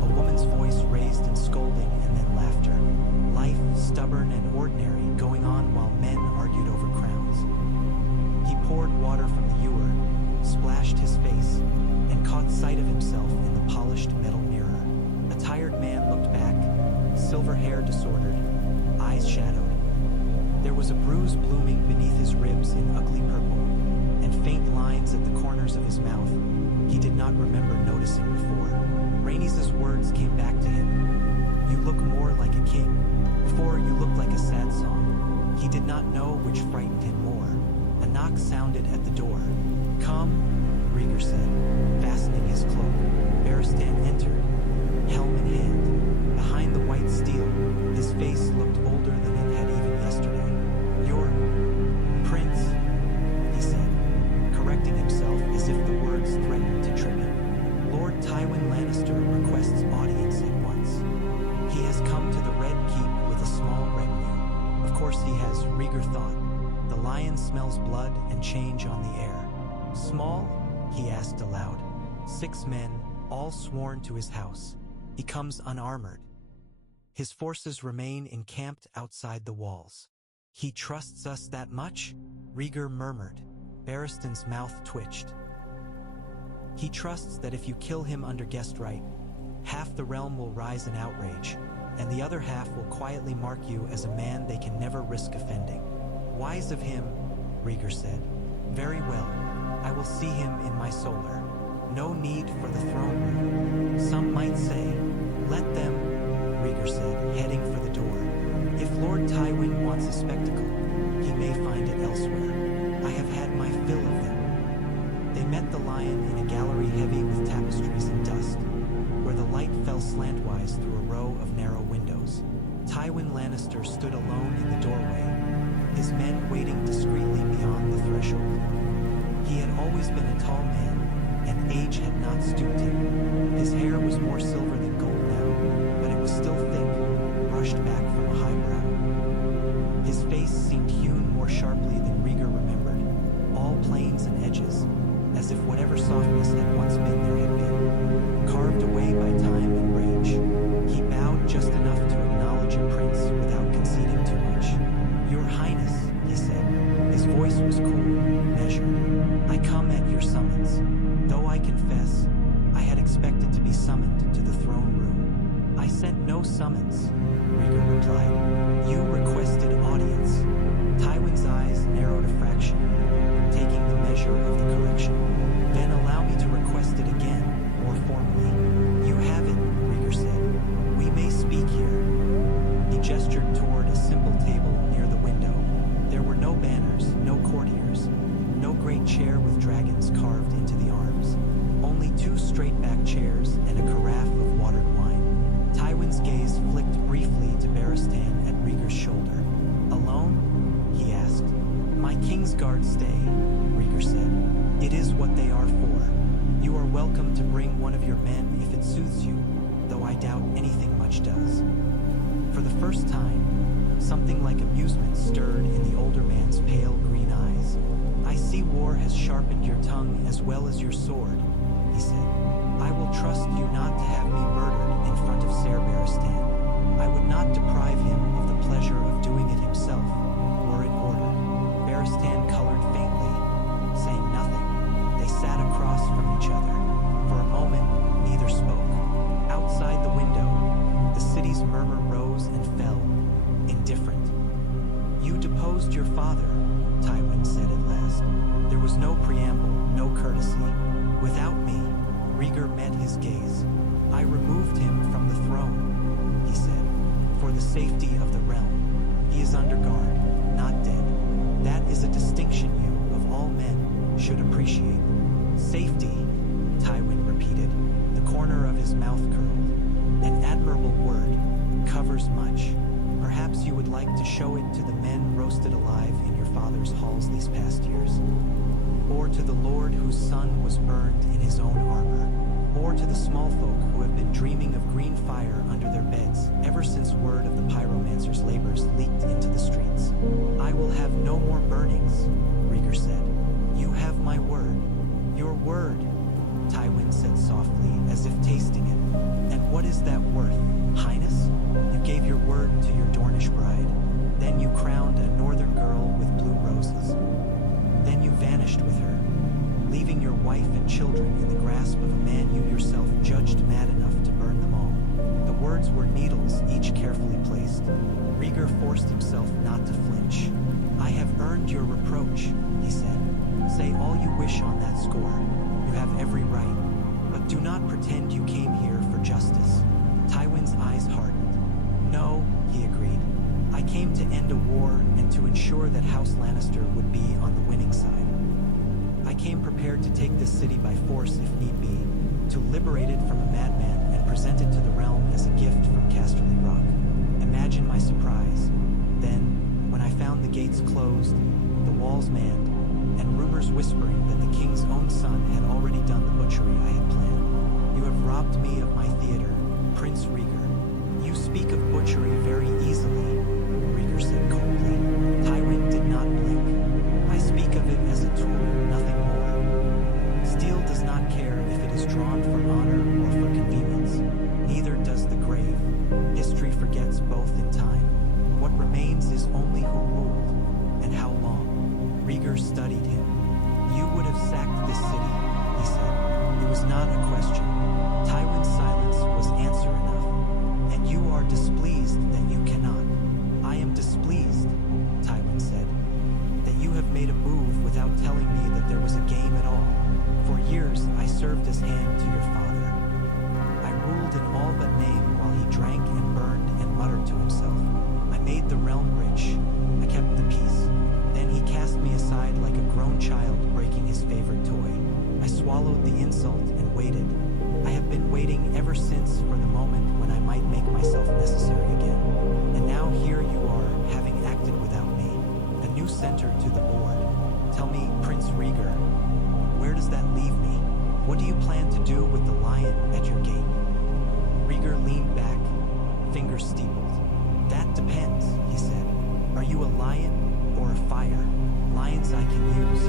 a woman's voice raised in scolding and then laughter. Life, stubborn and ordinary, going on while men argued over crowns. He poured water from the ewer, splashed his face, and caught sight of himself in the polished metal mirror. A tired man looked back, silver hair disordered, eyes shadowed. There was a bruise blooming beneath his ribs in ugly purple, and faint lines at the corners of his mouth he did not remember noticing before. Rhaenys' words came back to him. "You look more like a king. Before, you looked like a sad song." He did not know which frightened him more. A knock sounded at the door. "Come," Rhaegar said, fastening his cloak. Barristan entered, helm in hand. Behind the white steel, his face looked older than it had even yesterday. "Your prince," he said, correcting himself as if the words threatened to trip him. "Lord Tywin Lannister requests audience at once. He has come to the Red Keep with a small retinue. Of course he has," Rhaegar thought. "The lion smells blood and change on the air." "Small?" he asked aloud. "6 men, all sworn to his house. He comes unarmored. His forces remain encamped outside the walls." "He trusts us that much?" Rhaegar murmured. Barristan's mouth twitched. "He trusts that if you kill him under guest right, half the realm will rise in outrage, and the other half will quietly mark you as a man they can never risk offending." "Wise of him," Rhaegar said. "Very well, I will see him in my solar. No need for the throne room. Some might say, let them," Rhaegar said, heading for the door. "If Lord Tywin wants a spectacle, he may find it elsewhere. I have had my fill of them." They met the lion in a gallery heavy with tapestries and dust, where the light fell slantwise through a row of narrow windows. Tywin Lannister stood alone in the doorway, his men waiting discreetly beyond the threshold. He had always been a tall man, and age had not stooped him. His hair was more silver than gold now, but it was still thick, brushed back from a high brow. His face seemed hewn more sharply than Rhaegar remembered, all planes and edges, as if whatever softness had once been there had been, carved away by time and rage. He bowed just enough to acknowledge a prince without conceding too much. "Your Highness," he said. His voice was cool, measured. "I come at your summons. Though I confess, I had expected to be summoned to the throne room." "I sent no summons," Rhaegar replied. "You requested audience." Tywin's eyes narrowed a fraction, taking the measure of the correction. "Then allow me to request it again, more formally." "You have it," Rhaegar said. "We may speak here." He gestured toward a simple table near the window. There were no banners, no courtiers, no great chair with dragons carved into the arms. Only 2 straight-back chairs and a carafe of watered wine. Tywin's gaze flicked briefly to Barristan at Rhaegar's shoulder. "Alone?" he asked. "My Kingsguard stay," Rhaegar said. "It is what they are for. You are welcome to bring one of your men if it soothes you, though I doubt anything much does." For the first time, Something like amusement stirred in the older man's pale green eyes. "I see war has sharpened your tongue as well as your sword," he said. "I will trust you not to have me murdered in front of Ser Barristan. I would not deprive him of the pleasure of doing it himself, were it ordered." Barristan colored faintly, saying nothing. They sat across from each other. For a moment, neither spoke. Outside the window, the city's murmur rose and fell, indifferent. "You deposed your father," Tywin said at last. There was no preamble, no courtesy. "Without me," Rhaegar met his gaze. "I removed him from the throne," he said, "for the safety of the realm. He is under guard, not dead. That is a distinction you, of all men, should appreciate." "Safety," Tywin repeated. The corner of his mouth curled. "An admirable word, covers much. Perhaps you would like to show it to the men roasted alive in your father's halls these past years. Or to the lord whose son was burned in his own armor. Or to the small folk who have been dreaming of green fire under their beds ever since word of the pyromancer's labors leaked into the streets." "I will have no more burnings," Rhaegar said. "You have my word." "Your word," Tywin said softly, as if tasting it. "And what is that worth, Highness? You gave your word to your Dornish bride. Then you crowned a northern girl with blue roses. Then you vanished with her, leaving your wife and children in the grasp of a man you yourself judged mad enough to burn them all." The words were needles, each carefully placed. Rhaegar forced himself not to flinch. "I have earned your reproach," he said. "Say all you wish on that score. You have every right. But do not pretend you came here for justice." Tywin's eyes hardened. "No," he agreed. "I came to end a war and to ensure that House Lannister would be on the winning side. I came prepared to take this city by force if need be, to liberate it from a madman and present it to the realm as a gift from Casterly Rock. Imagine my surprise, then, when I found the gates closed, the walls manned, and rumors whispering that the king's own son had already done the butchery I had planned. You have robbed me of my theater, Prince Rhaegar. You speak of butchery very easily," Rhaegar said coldly. Tywin did not blink. "I speak of it as a tool, nothing more. Steel does not care if it is drawn for honor or for convenience. Neither does the grave. History forgets both in time. What remains is only who ruled, and how long." Rhaegar studied him. "You would have sacked this city," he said. It was not a question. Tywin's silence was answer enough. "And you are displeased that you cannot." "I am displeased," Tywin said, "that you have made a move without telling me that there was a game at all. For years I served as hand to your father. I ruled in all but name while he drank and burned and muttered to himself. I made the realm rich. I kept the peace. Then he cast me aside like a grown child breaking his favorite toy. I swallowed the insult and waited. I have been waiting ever since for the moment when I might make myself necessary again. And now here you are, having acted without me. A new center to the board. Tell me, Prince Rhaegar, where does that leave me? What do you plan to do with the lion at your gate?" Rhaegar leaned back, fingers steepled. "That depends," he said. "Are you a lion or a fire? Lions I can use.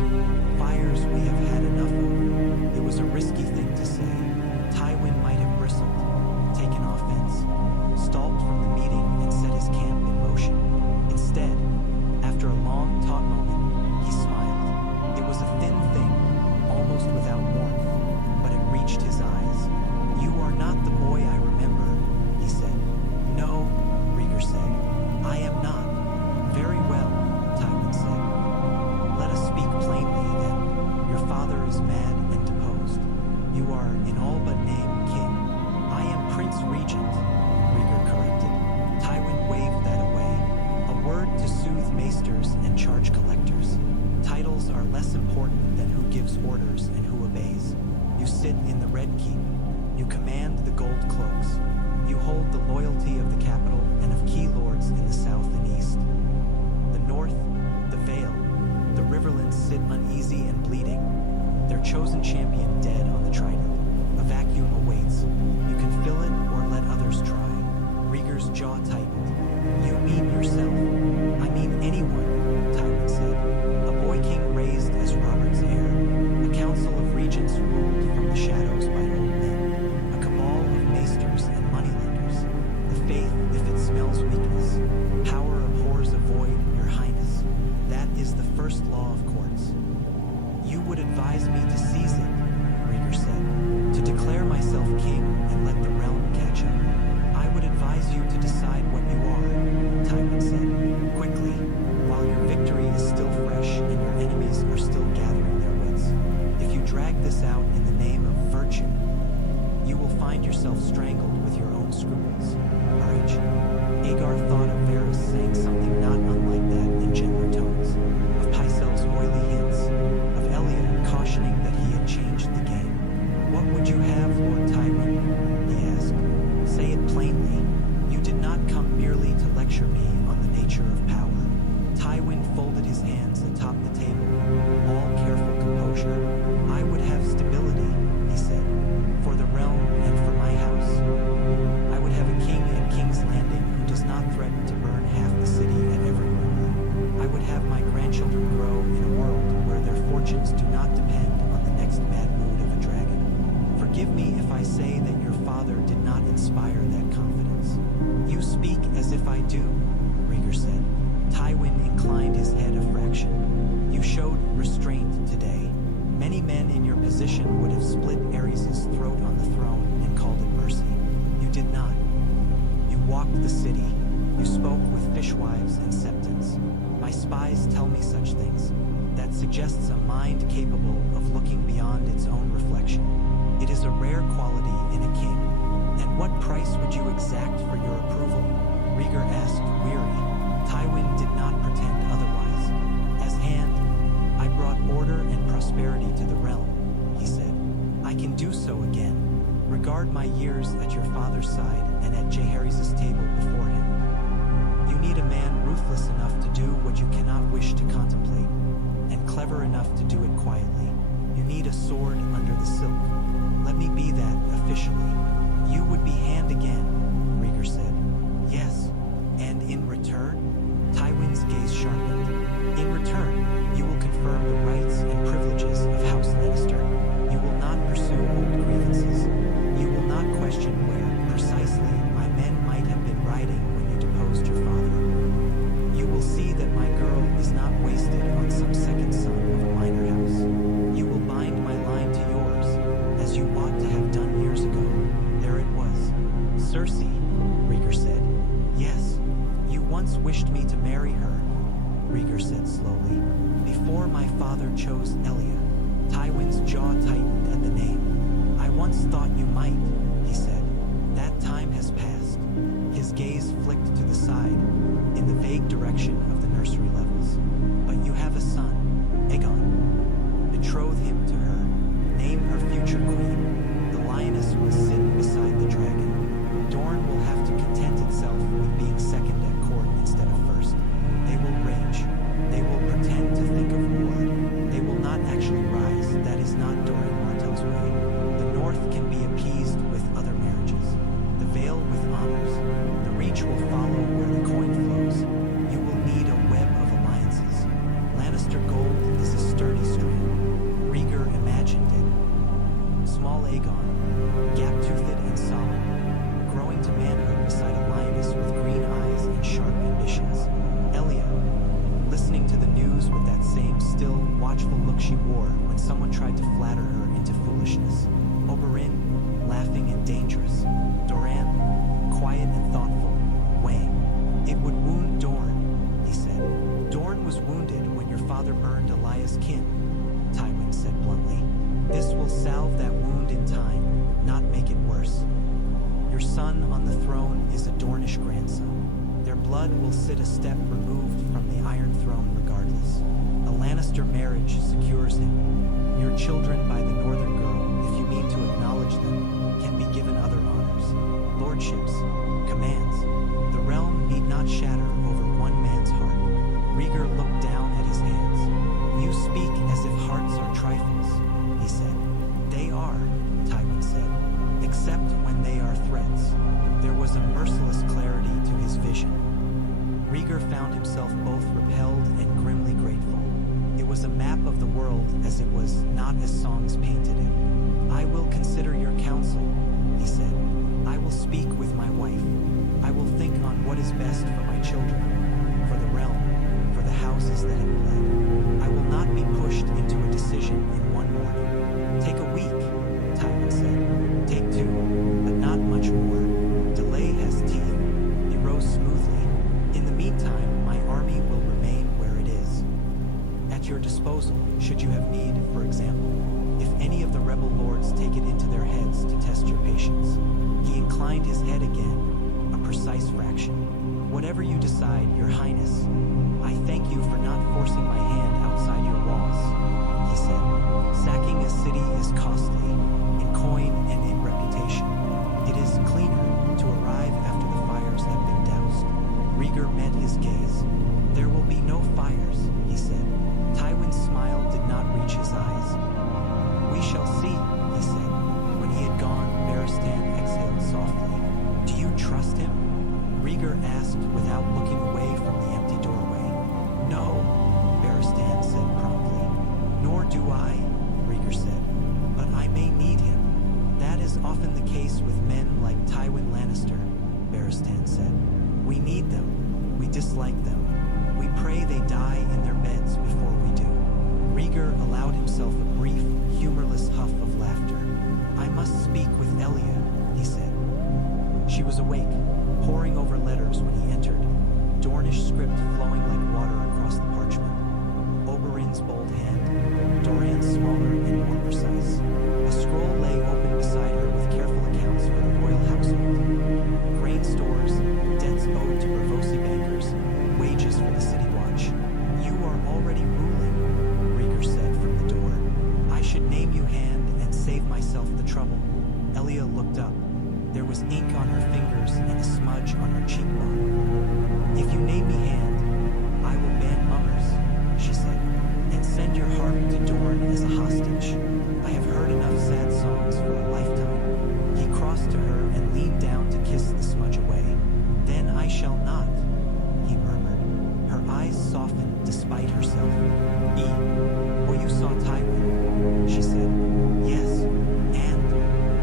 Fires we have had enough of." It was a risky thing to say. Tywin might have bristled, taken offense, stalked from the meeting and set his camp in motion. Instead, after a long, taut moment, he smiled. It was a thin thing, almost without warmth, but it reached his eyes. "You are not the boy I remember," he said. "No," Rhaegar said. "I am not." "Very well," Tywin said. "Let us speak plainly, then. Your father is mad and deposed. You are, in all but name, king. I am Prince Regent," Rhaegar corrected. Tywin waved that away. "A word to soothe maesters and charge collectors. Titles are less important than who gives orders and who obeys. You sit in the Red Keep. You command the gold cloaks. You hold the loyalty of the capital and of key lords in the south and east. The north, the Vale, the Riverlands sit uneasy and bleeding, their chosen champion dead on the Trident. A vacuum awaits. You can fill it or let others try." Rhaegar's jaw tightened. You mean yourself. I mean anyone, Tywin said. A boy king raised as Robert's heir. A council of regents ruled from the shadows by old men. A cabal of maesters and moneylenders. The faith, if it smells weakness. Power abhors a void, your highness. That is the first law of courts. You would advise me to seize it, Rhaegar said. To declare myself king and let the realm catch up. I would advise you to decide what you are, Tywin said. Quickly, while your victory is still fresh and your enemies are still gathering their wits. If you drag this out in the name of virtue, you will find yourself strangled with your own scruples. Courage. Rhaegar thought of Varys saying something not unlike that in gentler tones. Of Pycelle's oily hints. Of Elia cautioning that he had changed the game. What would you have, Lord Tywin? He asked. Say it plainly. You did not come merely to lecture me on the nature of power. Tywin folded his hands atop the table, all careful composure. I would have stability, he said, for the realm and for my house. I would have a king at King's Landing who does not threaten to burn half the city at every rumor. I would have my grandchildren grow in a world where their fortunes do not depend on the next bad mood of a dragon. Forgive me if I say that your father did not inspire that confidence. You speak as if I do, Rhaegar said. Tywin inclined his head a fraction. You showed restraint today. Many men in your position would have split Aerys' throat on the throne and called it mercy. You did not. You walked the city. You spoke with fishwives and septons. My spies tell me such things. That suggests a mind capable of looking beyond its own reflection. It is a rare quality in a king. And what price would you exact for your approval? Rhaegar asked, weary. Tywin did not pretend otherwise. As hand, I brought order and prosperity to the realm, he said. I can do so again. Regard my years at your father's side and at Jaehaerys' table before him. You need a man ruthless enough to do what you cannot wish to contemplate, and clever enough to do it quietly. You need a sword under the silk. Let me be that officially. You would be hand again, Rhaegar said. Yes, and in return? Tywin's gaze sharpened. In return, you will confirm the rights and privileges of House Lannister. You will not pursue old grievances. You will not question where, precisely, my men might have been riding when you deposed your father. You will see that my girl is not wasted on some second son of a minor house. You will bind my line to yours, as you ought to have done years ago. There it was. Cersei, Rhaegar said. Yes, you once wished me to marry her, Rhaegar said slowly. Before my father chose Elia. Tywin's jaw tightened at the name. I once thought you might, he said. That time has passed. His gaze flicked to the side, in the vague direction of the nursery levels. But you have a son, Aegon. Betroth him to her. Name her future queen. The lioness will sit beside the dragon. Dorne will have to content itself with being second at court instead of first. They will rage. They will pretend to think of war. They will not actually rise. That is not Doran Martell's way. The North can be appeased with other marriages. The Vale with honors. The Reach will follow where the coin flows. You will need a web of alliances. Lannister gold is a sturdy strand. Rhaegar imagined it. Small Aegon, gap-toothed and solemn, growing to manhood beside a lioness with green eyes and sharp ambitions. Elia, listening to the news with that same still, watchful look she wore when someone tried to flatter her into foolishness. Oberyn, laughing and dangerous. Doran, quiet and thoughtful, weighing. It would wound Dorne, he said. Dorne was wounded when your father burned Elias' kin, Tywin said bluntly. This will salve that wound in time, not make it worse. Your son on the throne is a Dornish grandson. Their blood will sit a step removed from the Iron Throne regardless. A Lannister marriage secures him. Your children by the Northern Girl, if you mean to acknowledge them, can be given other honors. Lordships, commands. The realm need not shatter over one man's heart. Rhaegar looked down at his hands. You speak as if hearts are trifles, he said. They are, Tywin said, except when they are threats. There was a merciless clarity to his vision. Rhaegar found himself both repelled and grimly grateful. It was a map of the world as it was not as songs painted it. "I will consider your counsel," he said. "I will speak with my wife. I will think on what is best for my children, for the realm, for the houses that have bled. I will not be pushed into a decision in one morning." "Take a week," Tywin said. "Take two, but not much more. Delay has teeth." He rose smoothly. "In the meantime, my army will remain where it is. At your disposal, should you have need, for example, if any of the rebel lords take it into their heads to test your patience." He inclined his head again, a precise fraction. "Whatever you decide, Your Highness, I thank you for not forcing my hand outside your walls," he said. "Sacking a city is costly, in coin and in reputation. It is cleaner to arrive after the fires have been doused." Rhaegar met his gaze. "There will be no fires," he said. Tywin's smile did not reach his eyes. "We shall see," he said. When he had gone, Barristan exhaled softly. "Do you trust him?" Rhaegar asked without looking away from the empty doorway. "No," Barristan said promptly. "Nor do I," Rhaegar said. "But I may need him." "That is often the case with men like Tywin Lannister," Barristan said. "We need them. We dislike them. We pray they die in their beds before we do." Rhaegar allowed himself a brief, humorless huff of laughter. "I must speak with Elia," he said. She was awake, poring over letters when he entered, Dornish script flowing like water across the parchment. Oberyn's bold hand, Doran's smaller and more precise. A scroll lay open beside her with careful accounts for the royal household. Grain stores, debts owed to Braavosi bankers, wages for the city watch. "You are already ruling," Rhaegar said from the door. "I should name you hand and save myself the trouble." Elia looked up. There was ink on her fingers and a smudge on her cheekbone. "If you name me hand, I will ban mummers," she said, "and send your harp to Dorne as a hostage. I have heard enough sad songs for a lifetime." He crossed to her and leaned down to kiss the smudge away. "Then I shall not," he murmured. Her eyes softened despite herself. "Oh, you saw Tywin," she said. "Yes,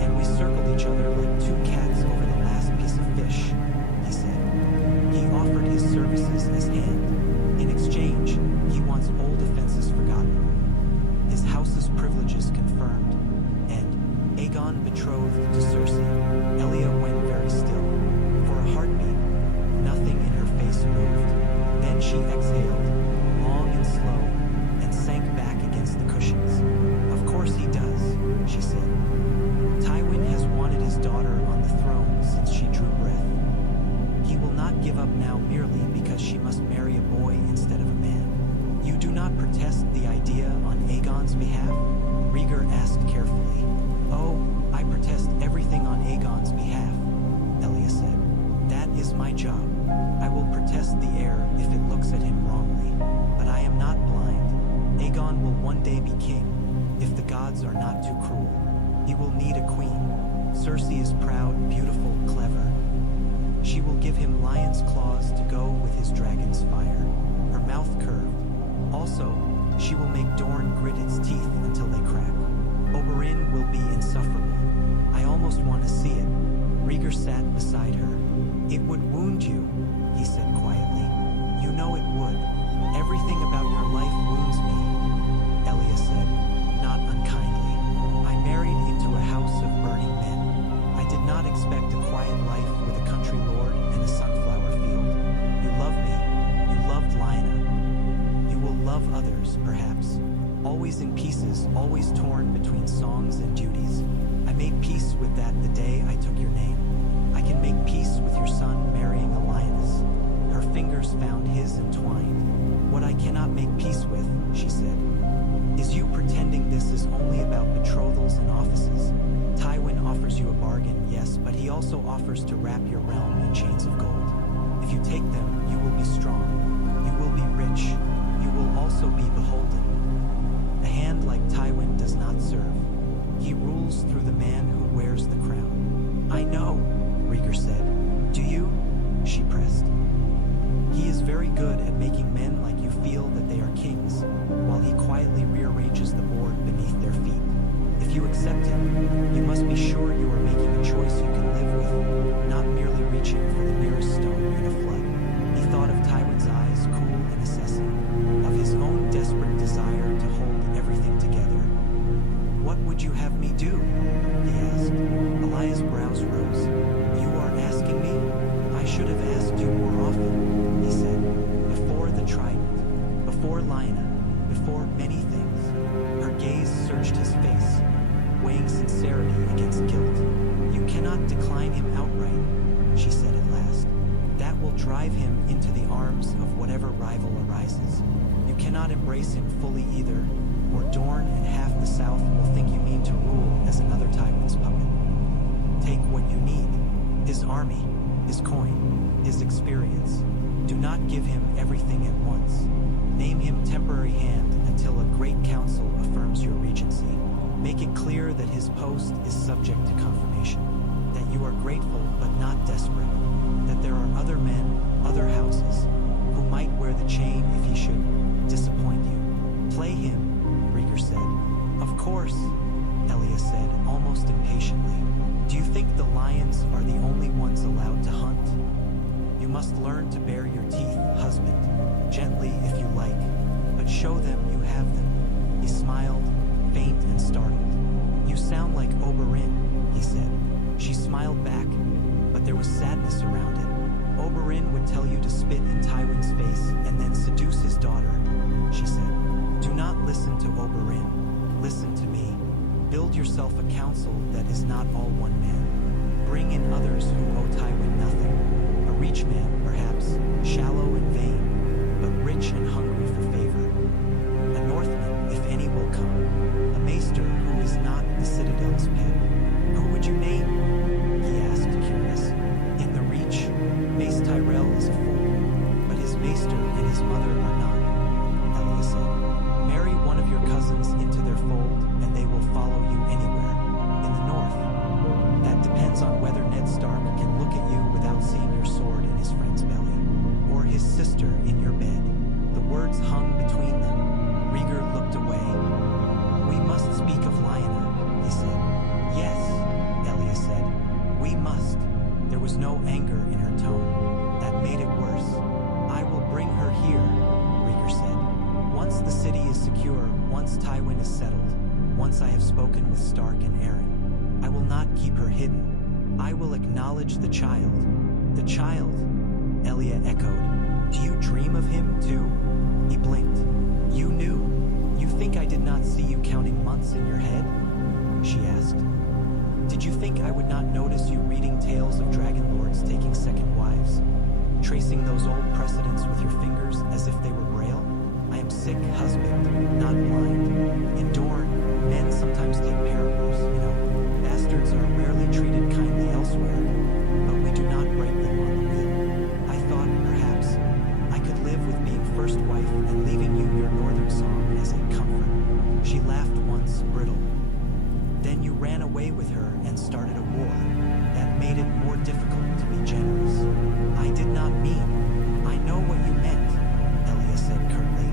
and we circled each other like two cats over the last piece of fish," he said. "He offered his services as hand. In exchange, he wants old offenses forgotten, his house's privileges confirmed, and Aegon betrothed to Cersei." Elia went very still. For a heartbeat, nothing in her face moved. Then she exhaled, long and slow, and sank back against the cushions. "Of course he does," she said. "Tywin has wanted his daughter on the throne since she drew breath. He will not give up now merely because she must marry a boy instead of a man." "You do not protest the idea on Aegon's behalf?" Rhaegar asked carefully. "Oh, I protest everything on Aegon's behalf," Elia said. "That is my job. I will protest the heir if it looks at him wrongly. But I am not blind. Aegon will one day be king, if the gods are not too cruel. He will need a queen. Cersei is proud, beautiful, clever. She will give him lion's claws to go with his dragon's fire, her mouth curved. Also, she will make Dorne grit its teeth until they crack. Oberyn will be insufferable. I almost want to see it." Rhaegar sat beside her. "It would wound you," he said quietly. "You know it would. Everything about your life wounds me," Elia said, not unkindly. "I married into a house of burning men. I did not expect a quiet life with a country lord and a sunflower field. You love me. You loved Lyanna. You will love others, perhaps. Always in pieces, always torn between songs and duties. I made peace with that the day I took your name. I can make peace with your son marrying a lioness." Her fingers found his entwined. "What I cannot make peace with," she said, "is you pretending this is only about betrothals and offices. Tywin offers you a bargain, yes, but he also offers to wrap your realm in chains of gold. If you take them, you will be strong. You will be rich. You will also be beholden. A hand like Tywin does not serve. He rules through the man who wears the crown." "I know," Rhaegar said. "Do you?" she pressed. "He is very at making men like you feel that they are kings, while he quietly rearranges the board beneath their feet. If you accept him, you must be sure you are making a choice you can live with, not merely reaching for the nearest stone in a flood. He thought of Tywin's eyes, cool and assessing, of his own desperate desire to hold everything together. "What would you have me do?" he asked. Elias' brows rose. "You are asking me? I should have asked you more often," he said. "Before the Trident, before Lyanna, before many things." Her gaze searched his face, weighing sincerity against guilt. "You cannot decline him outright," she said at last. "That will drive him into the arms of whatever rival arises. You cannot embrace him fully either, or Dorne and half the South will think you mean to rule as another Tywin's puppet. Take what you need: his army, his coin, his experience. Do not give him everything at once. Name him temporary hand until a great council affirms your regency. Make it clear that his post is subject to confirmation, that you are grateful but not desperate, that there are other men, other houses, who might wear the chain if he should disappoint you. Play him," Rhaegar said. "Of course," Elia said, almost impatiently. "Do you think the lions are the only ones allowed to hunt? You must learn to bare your teeth, husband, gently if you like, but show them you have them." He smiled, faint and startled. "You sound like Oberyn," he said. She smiled back, but there was sadness around it. "Oberyn would tell you to spit in Tywin's face and then seduce his daughter," she said. "Do not listen to Oberyn. Listen to me. Build yourself a council that is not all one man. Bring in others who owe Tywin nothing. A rich man, perhaps, shallow and vain, but rich and hungry for favor. A Northman, if any will come. A maester who is not the Citadel's pet." "Who would you name?" he asked, curious. "In the Reach, Mace Tyrell is a fool, but his maester and his mother are not," Elia said. "Marry one of your cousins into their fold, and they will follow you anywhere. In the north, that depends on whether Ned Stark can look at you without seeing your sword in his friend's belly, or his sister in your bed." The words hung between them. Rhaegar looked away. "We must speak of Lyanna," he said. "Yes," Elia said. "We must." There was no anger in her tone. That made it worse. "I will bring her here," Rhaegar said. "Once the city is secure, once Tywin is settled, once I have spoken with Stark and Arryn, I will not keep her hidden. I will acknowledge the child." "The child," Elia echoed. "Do you dream of him, too?" He blinked. "You knew. You think I did not see you counting months in your head?" she asked. "Did you think I would not notice you reading tales of dragon lords taking second wives? Tracing those old precedents with your fingers as if they were braille? I am sick husband, not blind. In Dorne, men sometimes take parables, you know. Bastards are rarely treated kindly elsewhere, but we do not break them on the wheel. I thought, perhaps, I could live with being first wife and leaving you your northern song as a comfort." She laughed once, brittle. "Then you ran away with her and started a war. That made it more difficult to be generous." "I did not mean. I know what you meant," Elia said curtly.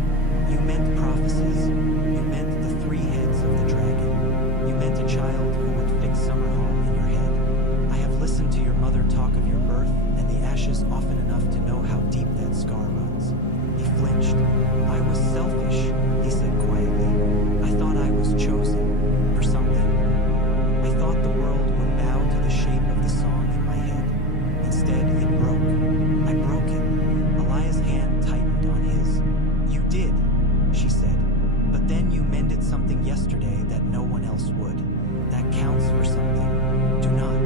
"You meant prophecies. You meant the 3 heads of the dragon. You meant a child who would fix Summerhall in your head. I have listened to your mother talk of your birth and the ashes often enough to know how deep that scar runs." He flinched. "I was selfish," he said quietly. "I thought I was chosen for something. I thought the world would bow to the shape of the song in my head. Instead, it broke. I broke it." Elias' hand tightened on his. "You did," she said. "But then you mended something yesterday that no one else would. That counts for something. Do not.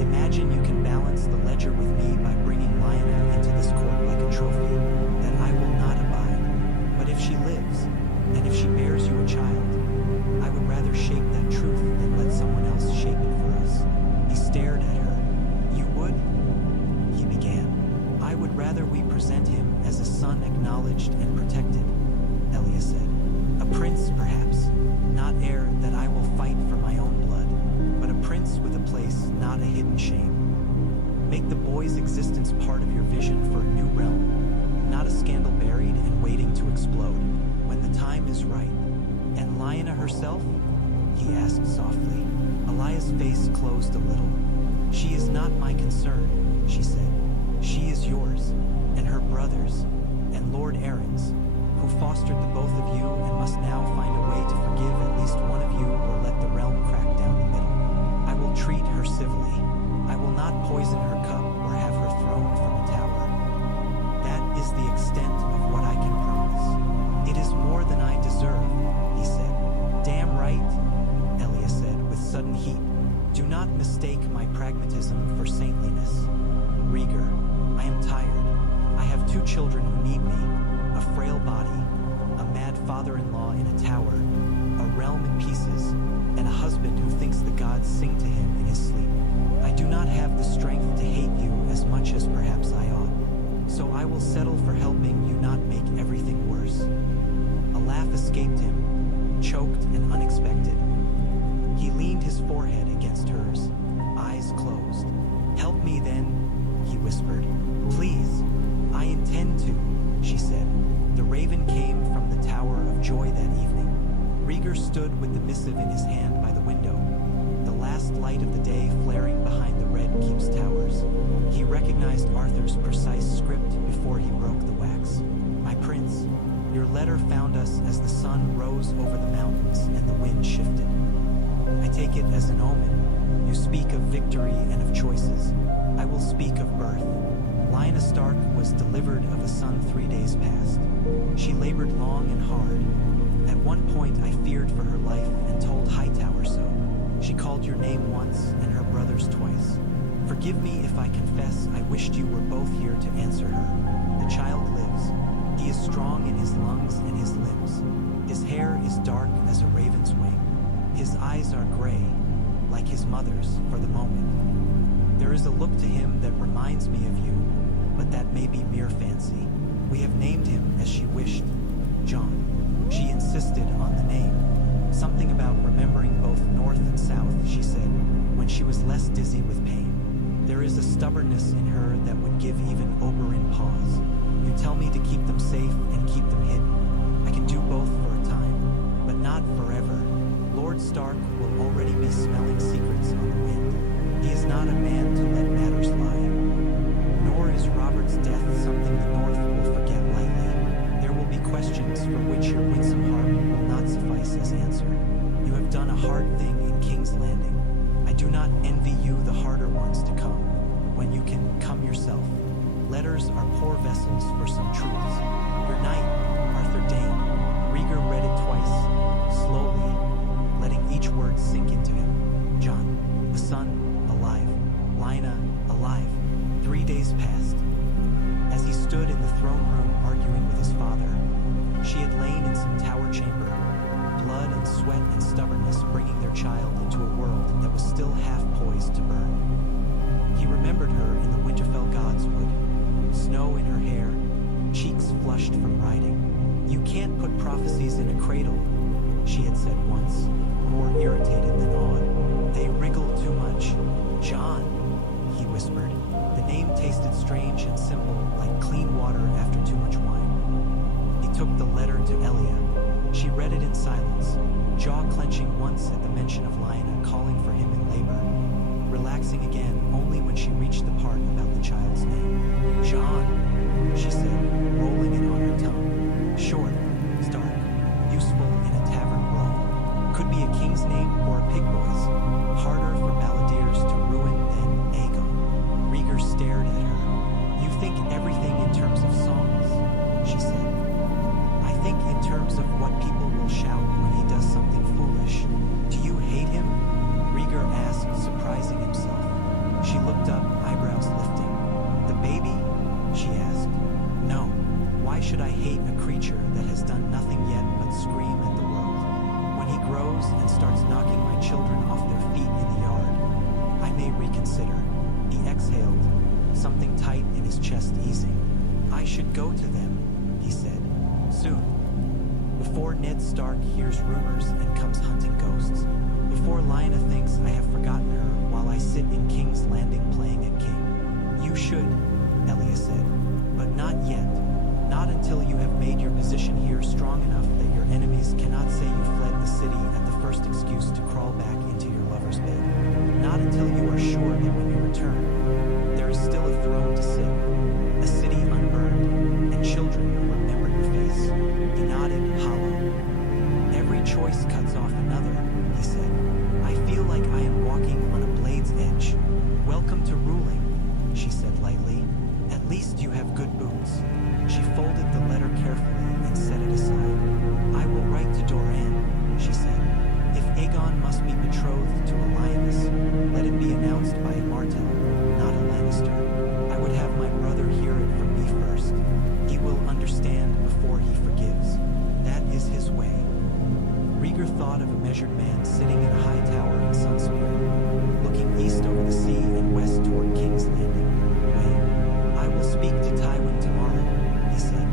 Imagine you can balance the ledger with me by bringing Lyanna into this court like a trophy, that I will not abide. But if she lives, and if she bears you a child, I would rather shape that truth than let someone else shape it for us." He stared at her. "You would?" he began. "I would rather we present him as a son acknowledged and protected," Elia said. "A prince, perhaps, not heir that I will fight for my own blood, but a prince with a place, not a hidden shame. Make the boy's existence part of your vision for a new realm, not a scandal bearer is right. And Lyanna herself? He asked softly. Elia's face closed a little. She is not my concern, she said. She is yours, and her brother's, and Lord Aaron's, who fostered the both of you and must now find a way to forgive at least one of you or let the realm crack down the middle. I will treat her civilly. I will not poison her cup or have her thrown from a tower. That is the extent of what I can promise. It is more than I deserve, he said. Damn right, Elia said with sudden heat. Do not mistake my pragmatism for saintliness. Rhaegar, I am tired. I have 2 children who need me, a frail body, a mad father-in-law in a tower, a realm in pieces, and a husband who thinks the gods sing to him in his sleep. I do not have the strength to hate you as much as perhaps I ought, so I will settle for helping you not make everything worse. A laugh escaped him, choked and unexpected. He leaned his forehead against hers, eyes closed. Help me then, he whispered. Please, I intend to, she said. The raven came from the Tower of Joy that evening. Rhaegar stood with the missive in his hand by the window, the last light of the day flaring behind the red keep's towers. He recognized Arthur's precise script before he broke the wax. My prince, your letter found us as the sun rose over the mountains and the wind shifted. I take it as an omen. You speak of victory and of choices. I will speak of birth. Lyanna Stark was delivered of a son 3 days past. She labored long and hard. At one point I feared for her life and told Hightower so. She called your name once and her brothers twice. Forgive me if I confess I wished you were both here to answer her. The child lives. He is strong in his lungs and his limbs. His hair is dark as a raven's wing. His eyes are gray, like his mother's for the moment. There is a look to him that reminds me of you, but that may be mere fancy. We have named him as she wished, John. She insisted on the name. Something about remembering both north and south, she said, when she was less dizzy with pain. There is a stubbornness in her that would give even Oberyn pause. You tell me to keep them safe and keep them hidden. I can do both for a time, but not forever. Lord Stark will already be smelling secrets on the wind. He is not a man to let matters lie. Nor is Robert's death something the North will forget lightly. There will be questions for which your winsome heart will not suffice as answer. You have done a hard thing in King's Landing. I do not envy you the harder ones to come, when you can come yourself. Letters are poor vessels for some truths. Your knight, Arthur Dane. Rhaegar read it twice, slowly, letting each word sink into him. John, the son, alive. Lyanna, alive. 3 days passed. As he stood in the throne room arguing with his father, she had lain in some tower chamber, blood and sweat and stubbornness bringing their child into a world that was still half poised to burn. He remembered her in the Winterfell godswood, snow in her hair, cheeks flushed from riding. You can't put prophecies in a cradle, she had said once, more irritated than awed. They wriggle too much. John, he whispered. The name tasted strange and simple, like clean water after too much wine. He took the letter to Elia. She read it in silence, jaw clenching once at the mention of Lyanna calling for him in labor, relaxing again only when she reached the part about the child's name. John, she said, rolling it on her tongue. Short, stark, useful in a tavern brawl. Could be a king's name or a pig boy's. Harder for balladeers to ruin than Aegon. Rhaegar stared at her. You think everything in terms of songs, she said. I think in terms of what people will shout when he does something foolish. Do you hate him? Rhaegar asked, surprising himself. She looked up, eyebrows lifting. The baby? She asked. No. Why should I hate a creature that has done nothing yet but scream at the world? When he grows and starts knocking my children off their feet in the yard, I may reconsider. He exhaled, something tight in his chest easing. I should go to them, he said. Soon. Before Ned Stark hears rumors and comes hunting ghosts. Before Lyanna thinks I have forgotten her while I sit in King's Landing playing at King. You should, Elia said. But not yet. Not until you have made your position here strong enough that your enemies excuse to crawl back into your lover's bed. Not until you are sure that when you return, there is still a throne to sit, a city unburned, and children who remember your face." He nodded, hollow. "Every choice cuts off another," he said. "I feel like I am walking on a blade's edge." "Welcome to ruling," she said lightly. "At least you have good boots." She folded the letter carefully and set it aside. "I will write to Doran," she said. "If Aegon must be betrothed to a lioness, let it be announced by a Martell, not a Lannister. I would have my brother hear it from me first. He will understand before he forgives. That is his way." Rhaegar thought of a measured man sitting in a high tower in Sunspear, looking east over the sea and west toward King's Landing. "Wait, I will speak to Tywin tomorrow," he said.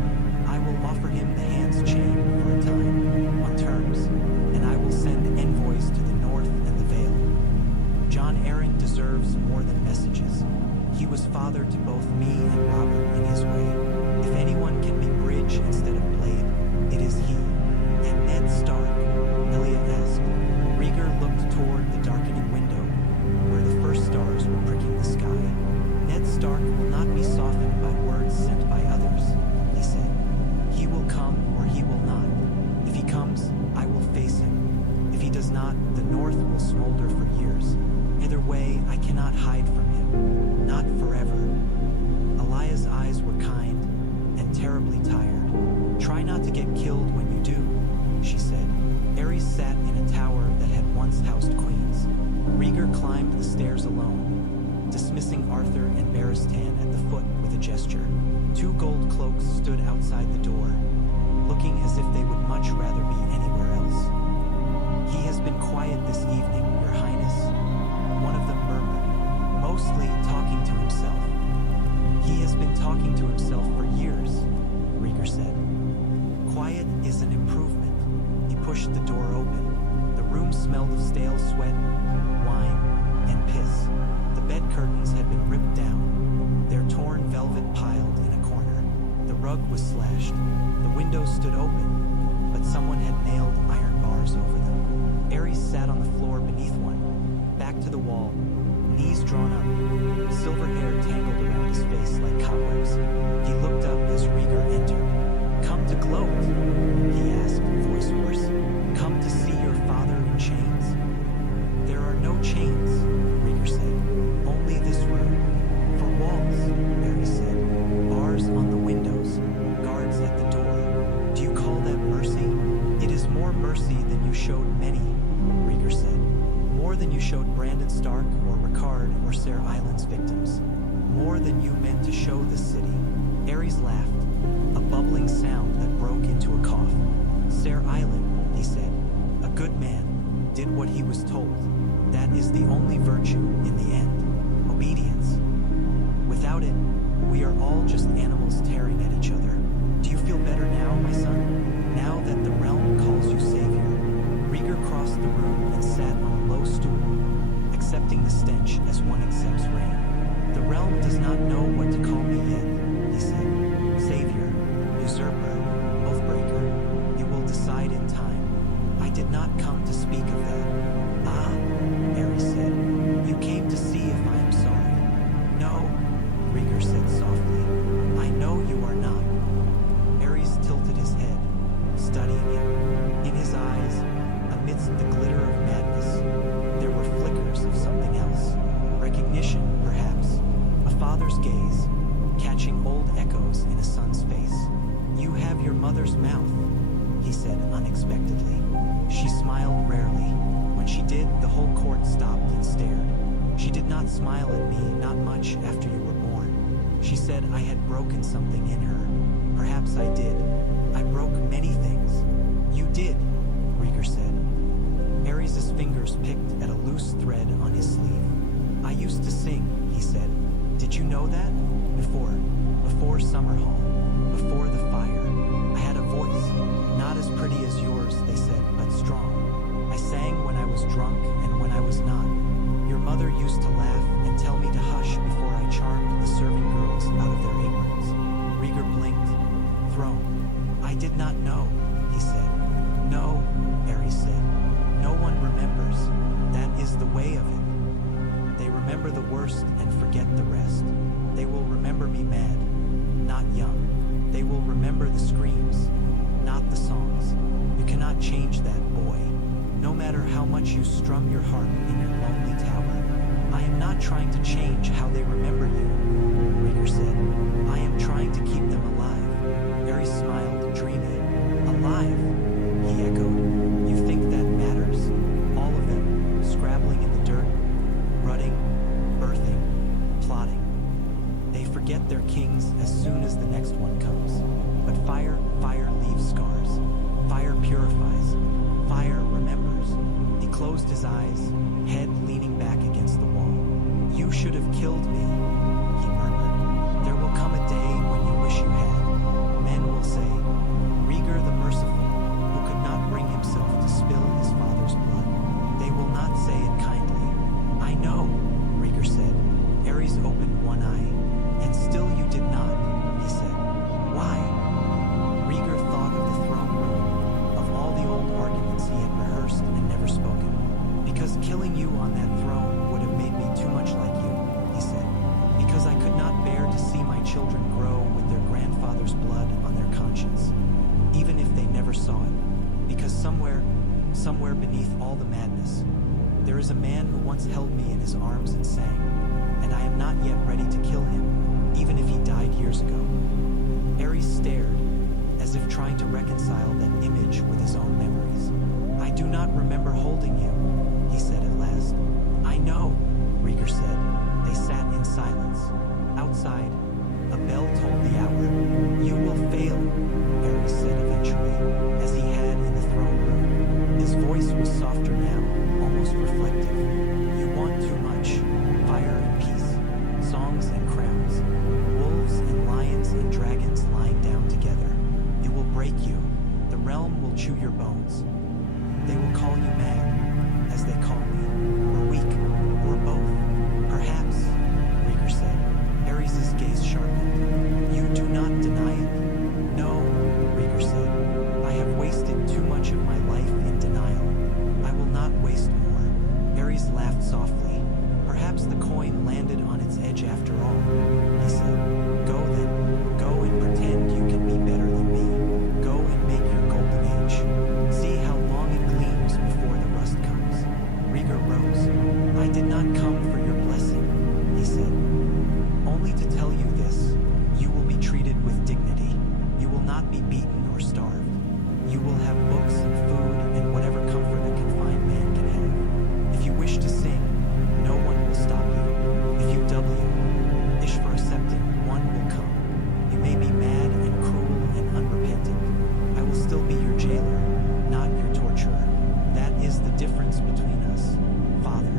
"I will offer him the hand's chain for a time, on terms, and I will send envoys to the north and the Vale. Jon Arryn deserves more than messages. He was father to both me and Robert in his way. If anyone can be bridge instead of blade, it is he." "And Ned Stark?" Elia asked. Rhaegar looked toward the darkening window, where the first stars were pricking the sky. "Ned Stark will not be softened by words sent by others," he said. "He will come or he will not. If he comes, I will face him. If he does not, the North will smolder for years. Either way, I cannot hide from him. Not forever." Elia's eyes were kind and terribly tired. "Try not to get killed when you do," she said. Aerys sat in a tower that had once housed queens. Rhaegar climbed the stairs alone, dismissing Arthur and Barristan at the foot with a gesture. Two gold cloaks stood outside the door, looking as if they would much rather be anywhere else. "He has been quiet this evening, Your Highness," one of them murmured, "mostly talking to himself." "He has been talking to himself for years," Rhaegar said. "Quiet is an improvement." He pushed the door open. The room smelled of stale sweat, wine, and piss. The bed curtains had been ripped down, their torn velvet piled in a corner. The rug was slashed. The windows stood open, but someone had nailed iron bars over them. Aerys sat on the floor beneath one, back to the wall, knees drawn up, silver hair tangled around his face like cobwebs. He looked up as Rhaegar entered. "Come to gloat?" he asked, voice hoarse. "Come to see your father in chains?" "There are no chains," Rhaegar said. "Only this room." "For walls," Aerys said. "Bars on the windows, guards at the door. Do you call that mercy?" "It is more mercy than you showed many," Rhaegar said. "More than you showed Brandon Stark or Ricard or Ser Island's victims. More than you meant to show this city." Aerys laughed, a bubbling sound that broke into a cough. "Ser Island," he said, "a good man, did what he was told. That is the only virtue in the end. Obedience. Without it, we are all just animals tearing at each other. Do you feel better now, my son? Now that the realm calls you savior?" Rhaegar crossed the room and sat on a low stool, accepting the stench as one accepts rain. "The realm does not know what to call me yet," he said. "Savior, usurper, oathbreaker, it will decide in time. I did not come to speak of that." "Ah," Aerys said, "you came to see if I am sorry." "No," Rhaegar said softly. "I know you are not." Aerys tilted his head, studying him. In his eyes, amidst the glitter of madness, there were flickers of something else. Recognition, perhaps. A father's gaze, catching old echoes in a son's face. "You have your mother's mouth," he said unexpectedly. She smiled rarely. When she did, the whole court stopped and stared. "She did not smile at me, not much after you were born. She said I had broken something in her. Perhaps I did. I broke many things." "You did," Rhaegar said. Aerys' fingers picked at a loose thread on his sleeve. "I used to sing," he said. "Did you know that? Before Summerhall, before the fire. I had a voice, not as pretty as yours, they said, but strong. I sang when I was drunk and when I was not. Your mother used to laugh and tell me to hush before I charmed the serving girls out of their aprons." Rhaegar blinked, thrown. "I did not know," he said. "No," Aerys said. No one remembers. That is the way of it. They remember the worst and forget the rest. They will remember me mad, not young. They will remember the screams, not the songs. You cannot change that, boy. No matter how much you strum your harp in your lonely tower. I am not trying to change how they remember you, Rhaegar said. I am trying to keep them alive. Aerys smiled, dreamy. Alive, he echoed. You think that matters? All of them, scrabbling in the dirt, rutting, birthing, plotting. They forget their kings as soon as the next one comes. But fire leaves scars. Fire purifies. Fire remembers. He closed his eyes, head leaning back against the wall. You should have killed me, he murmured. There will come a day when you wish you had. Men will say, Rhaegar the merciful, who could not bring himself to spill his father's blood. They will not say it kindly. I know, Rhaegar said. Aerys opened one eye. And still you did not, he said. Why? Rhaegar thought of the throne room, of all the old arguments he had rehearsed and never spoken. Because killing you on that throne would have made me too much like you, he said. Because I could not bear to see my children grow with their grandfather's blood on their conscience, even if they never saw it. Because somewhere beneath all the madness, there is a man who once held me in his arms and sang, and I am not yet ready to kill him, even if he died years ago. Aerys stared, as if trying to reconcile that image with his own memories. I do not remember holding you, he said at last. I know, Rhaegar said. They sat in silence. Outside, a bell told the hour. You will fail, Aerys said eventually, as he had in the throne room. His voice was softer now, almost reflective. You want too much. Fire and peace, songs and crowns, wolves and lions and dragons lying down together. It will break you. The realm will chew your bones. They will call you mad, as they call me, or weak, or both. Perhaps, Rhaegar said. Aerys' gaze sharpened. You do not deny it? No, Rhaegar said. I have wasted too much of my life in denial. I will not waste more. Aerys laughed softly. Perhaps the coin landed on its edge after all, he said. Go then. Go and pretend you can be better than me. Go and make your golden age. See how long it gleams before the rust comes. Rhaegar rose. I did not come for your blessing, he said. Only to tell you this. You will be treated with dignity. You will not be beaten or starved. You will have books and food and whatever comfort a confined man can have. If you wish to sing, no one will stop you. If you W, wish for a septon, one will come. You may be mad and cruel and unrepentant. I will still be your jailer, not your torturer. That is the difference between us, Father.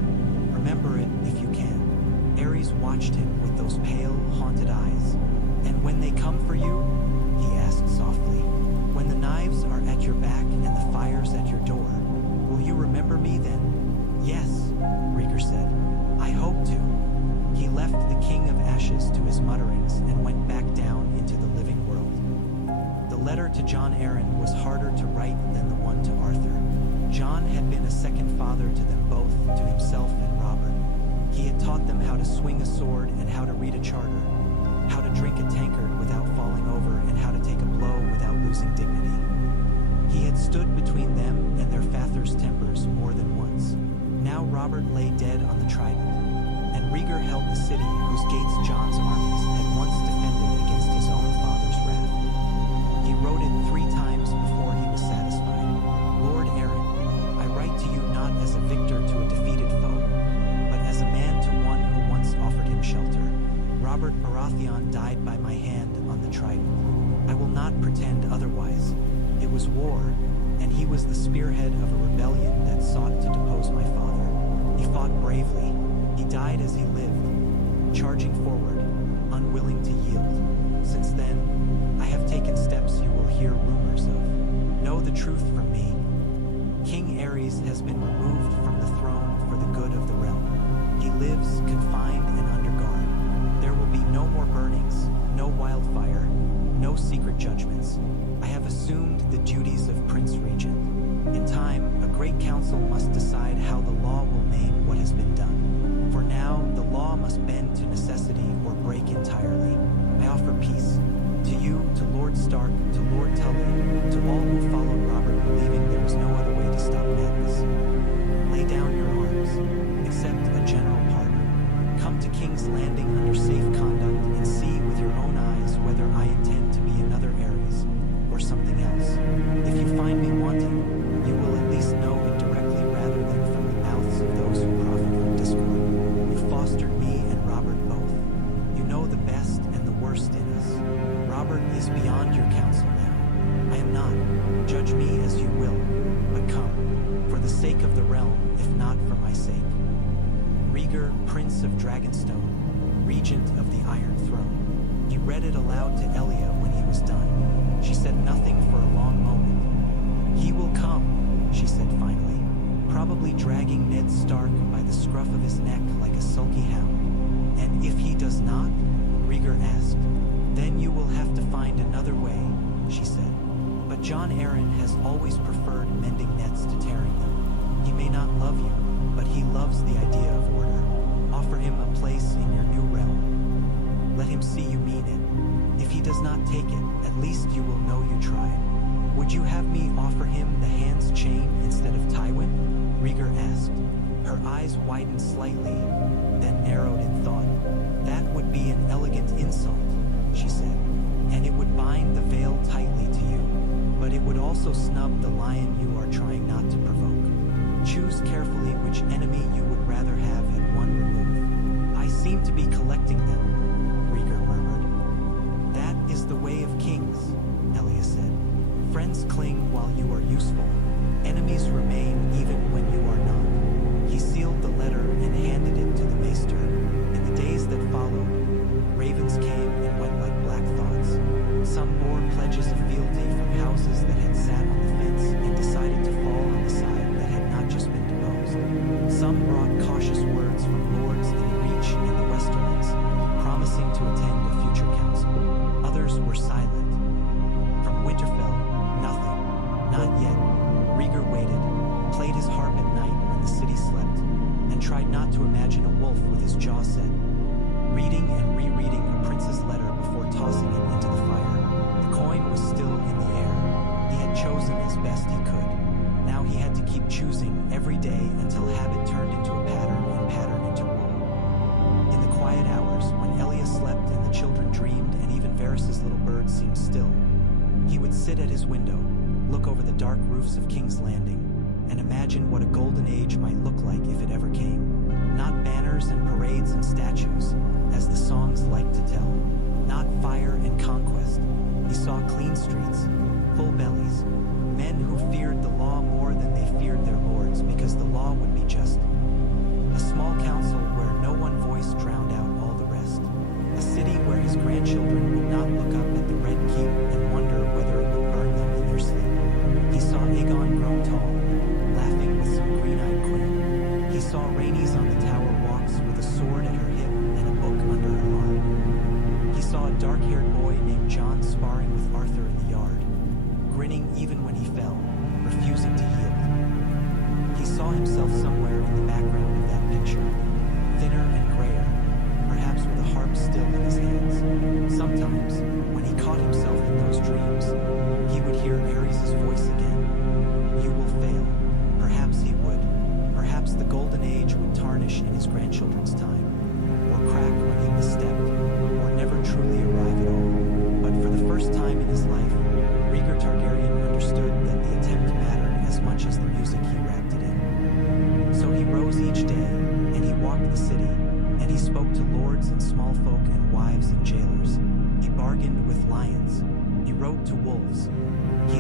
Remember it if you can. Aerys watched him with those pale, haunted eyes. And when they come for you, he asked softly, when the knives are at your back and the fire's at your door, will you remember me then? Yes, Rhaegar said. I hope to. He left the King of Ashes to his mutterings and went back down into the living world. The letter to Jon Arryn was harder to write than the one to Arthur. Jon had been a second father to them both, to himself and Robert. He had taught them how to swing a sword and how to read a charter, how to drink a tankard without falling over and how to take a blow without losing dignity. He had stood between them and their father's tempers more than once. Now Robert lay dead on the Trident, and Rhaegar held the city whose gates Jon's armies had once defended against his own father's wrath. He wrote it 3 times before he was satisfied. Lord Arryn, I write to you not as a victor to a defeated foe, but as a man to one who once offered him shelter. Robert Baratheon died by my hand on the Trident. I will not pretend otherwise. It was war, and he was the spearhead of a rebellion that sought to depose my father. He fought bravely. He died as he lived, charging forward, unwilling to yield. Since then, I have taken steps you will hear rumors of. Know the truth from me. King Aerys has been removed from the throne for the good of the realm. He lives confined and under guard. There will be no more burnings, no wildfire, no secret judgments. I have assumed the duties of Prince Regent. In time, a great council must decide how the law will name what has been done. For now, the law must bend to necessity or break entirely. I offer peace. To you, to Lord Stark, to Lord Tully, to all who followed Robert believing there was no other way to stop madness. Lay down your arms. Accept a general pardon. Come to King's Landing under safe conduct and see with your own eyes whether I intend to be in other areas or something else. If you find me wanting, you will at least know it directly rather than from the mouths of those who profit from discord. You fostered me and Robert both. You know the best and the worst in us. Robert is beyond your counsel now. I am not. Judge me as you will, but come, for the sake of the realm, if not for my sake. Rhaegar, Prince of Dragonstone, Regent of the Iron Throne. He read it aloud to Elia when he was done. She said nothing for a long moment. He will come, she said finally, probably dragging Ned Stark by the scruff of his neck like a sulky hound. And if he does not, Rhaegar asked, then you will have to find another way, she said. But Jon Arryn has always preferred mending nets to tearing them. He may not love you, but he loves the idea of order. Offer him a place in your new realm. Let him see you mean it. If he does not take it, at least you will know you tried. Would you have me offer him the hand's chain instead of Tywin? Rhaegar asked. Her eyes widened slightly, then narrowed in thought. That would be an elegant insult, she said, and it would bind the veil tightly to you, but it would also snub the lion you are trying not to provoke. Choose carefully which enemy you would rather have at one remove. I seem to be collecting them, Rhaegar murmured. That is the way of kings, Elia said. Friends cling while you are useful. Enemies remain even when you are not. He sealed the letter and handed it to the maester. In the days that followed, ravens came and went like black thoughts. Some bore pledges of fealty from houses that had sat on the fence and decided to fall on the side that had not just been deposed. Some brought cautious words from lords in the Reach and the Westerlands, promising to attend a future council. Others were silent. From Winterfell, nothing. Not yet. Rhaegar waited, played his harp at night when the city slept, and tried not to imagine a wolf with his jaw set, reading and rereading a prince's letter before tossing it into the fire. The coin was still in the air. He had chosen as best he could. Now he had to keep choosing every day until habit turned into a pattern and pattern into rule. In the quiet hours, when Elia slept and the children dreamed and even Varys' little bird seemed still, he would sit at his window, look over the dark roofs of King's Landing, and imagine what a golden age might look like if it ever came. Not banners and parades and statues, as the songs like to tell. Not fire and conquest. He saw clean streets, full bellies, men who feared the law more than they feared their lords because the law would be just. A small council where no one voice drowned out all the rest. A city where his grandchildren would not look up at the Red Keep and wonder whether it would burn them in their sleep. He saw Aegon grown tall, laughing with some green-eyed queen. He saw Rhaenys on the tower walks with a sword at her hip and a book under her arm. He saw a dark-haired boy named Jon sparring with Arthur in the yard, grinning even when he fell, refusing to yield. He saw himself somewhere in the background of that picture, thinner and grayer, perhaps with a harp still in his hands. Sometimes, when he caught himself in those dreams, he would hear Aerys' voice again. You will fail. Perhaps he would. Perhaps the golden age would tarnish in his grandchildren's time, or crack when he misstepped, or never truly arrive at all. But for the first time in his life, Rhaegar Targaryen understood that the attempt mattered as much as the music he wrapped it in. So he rose each day, and he walked the city, and he spoke to lords and small folk and wives and jailers. He bargained with lions. He wrote to wolves. He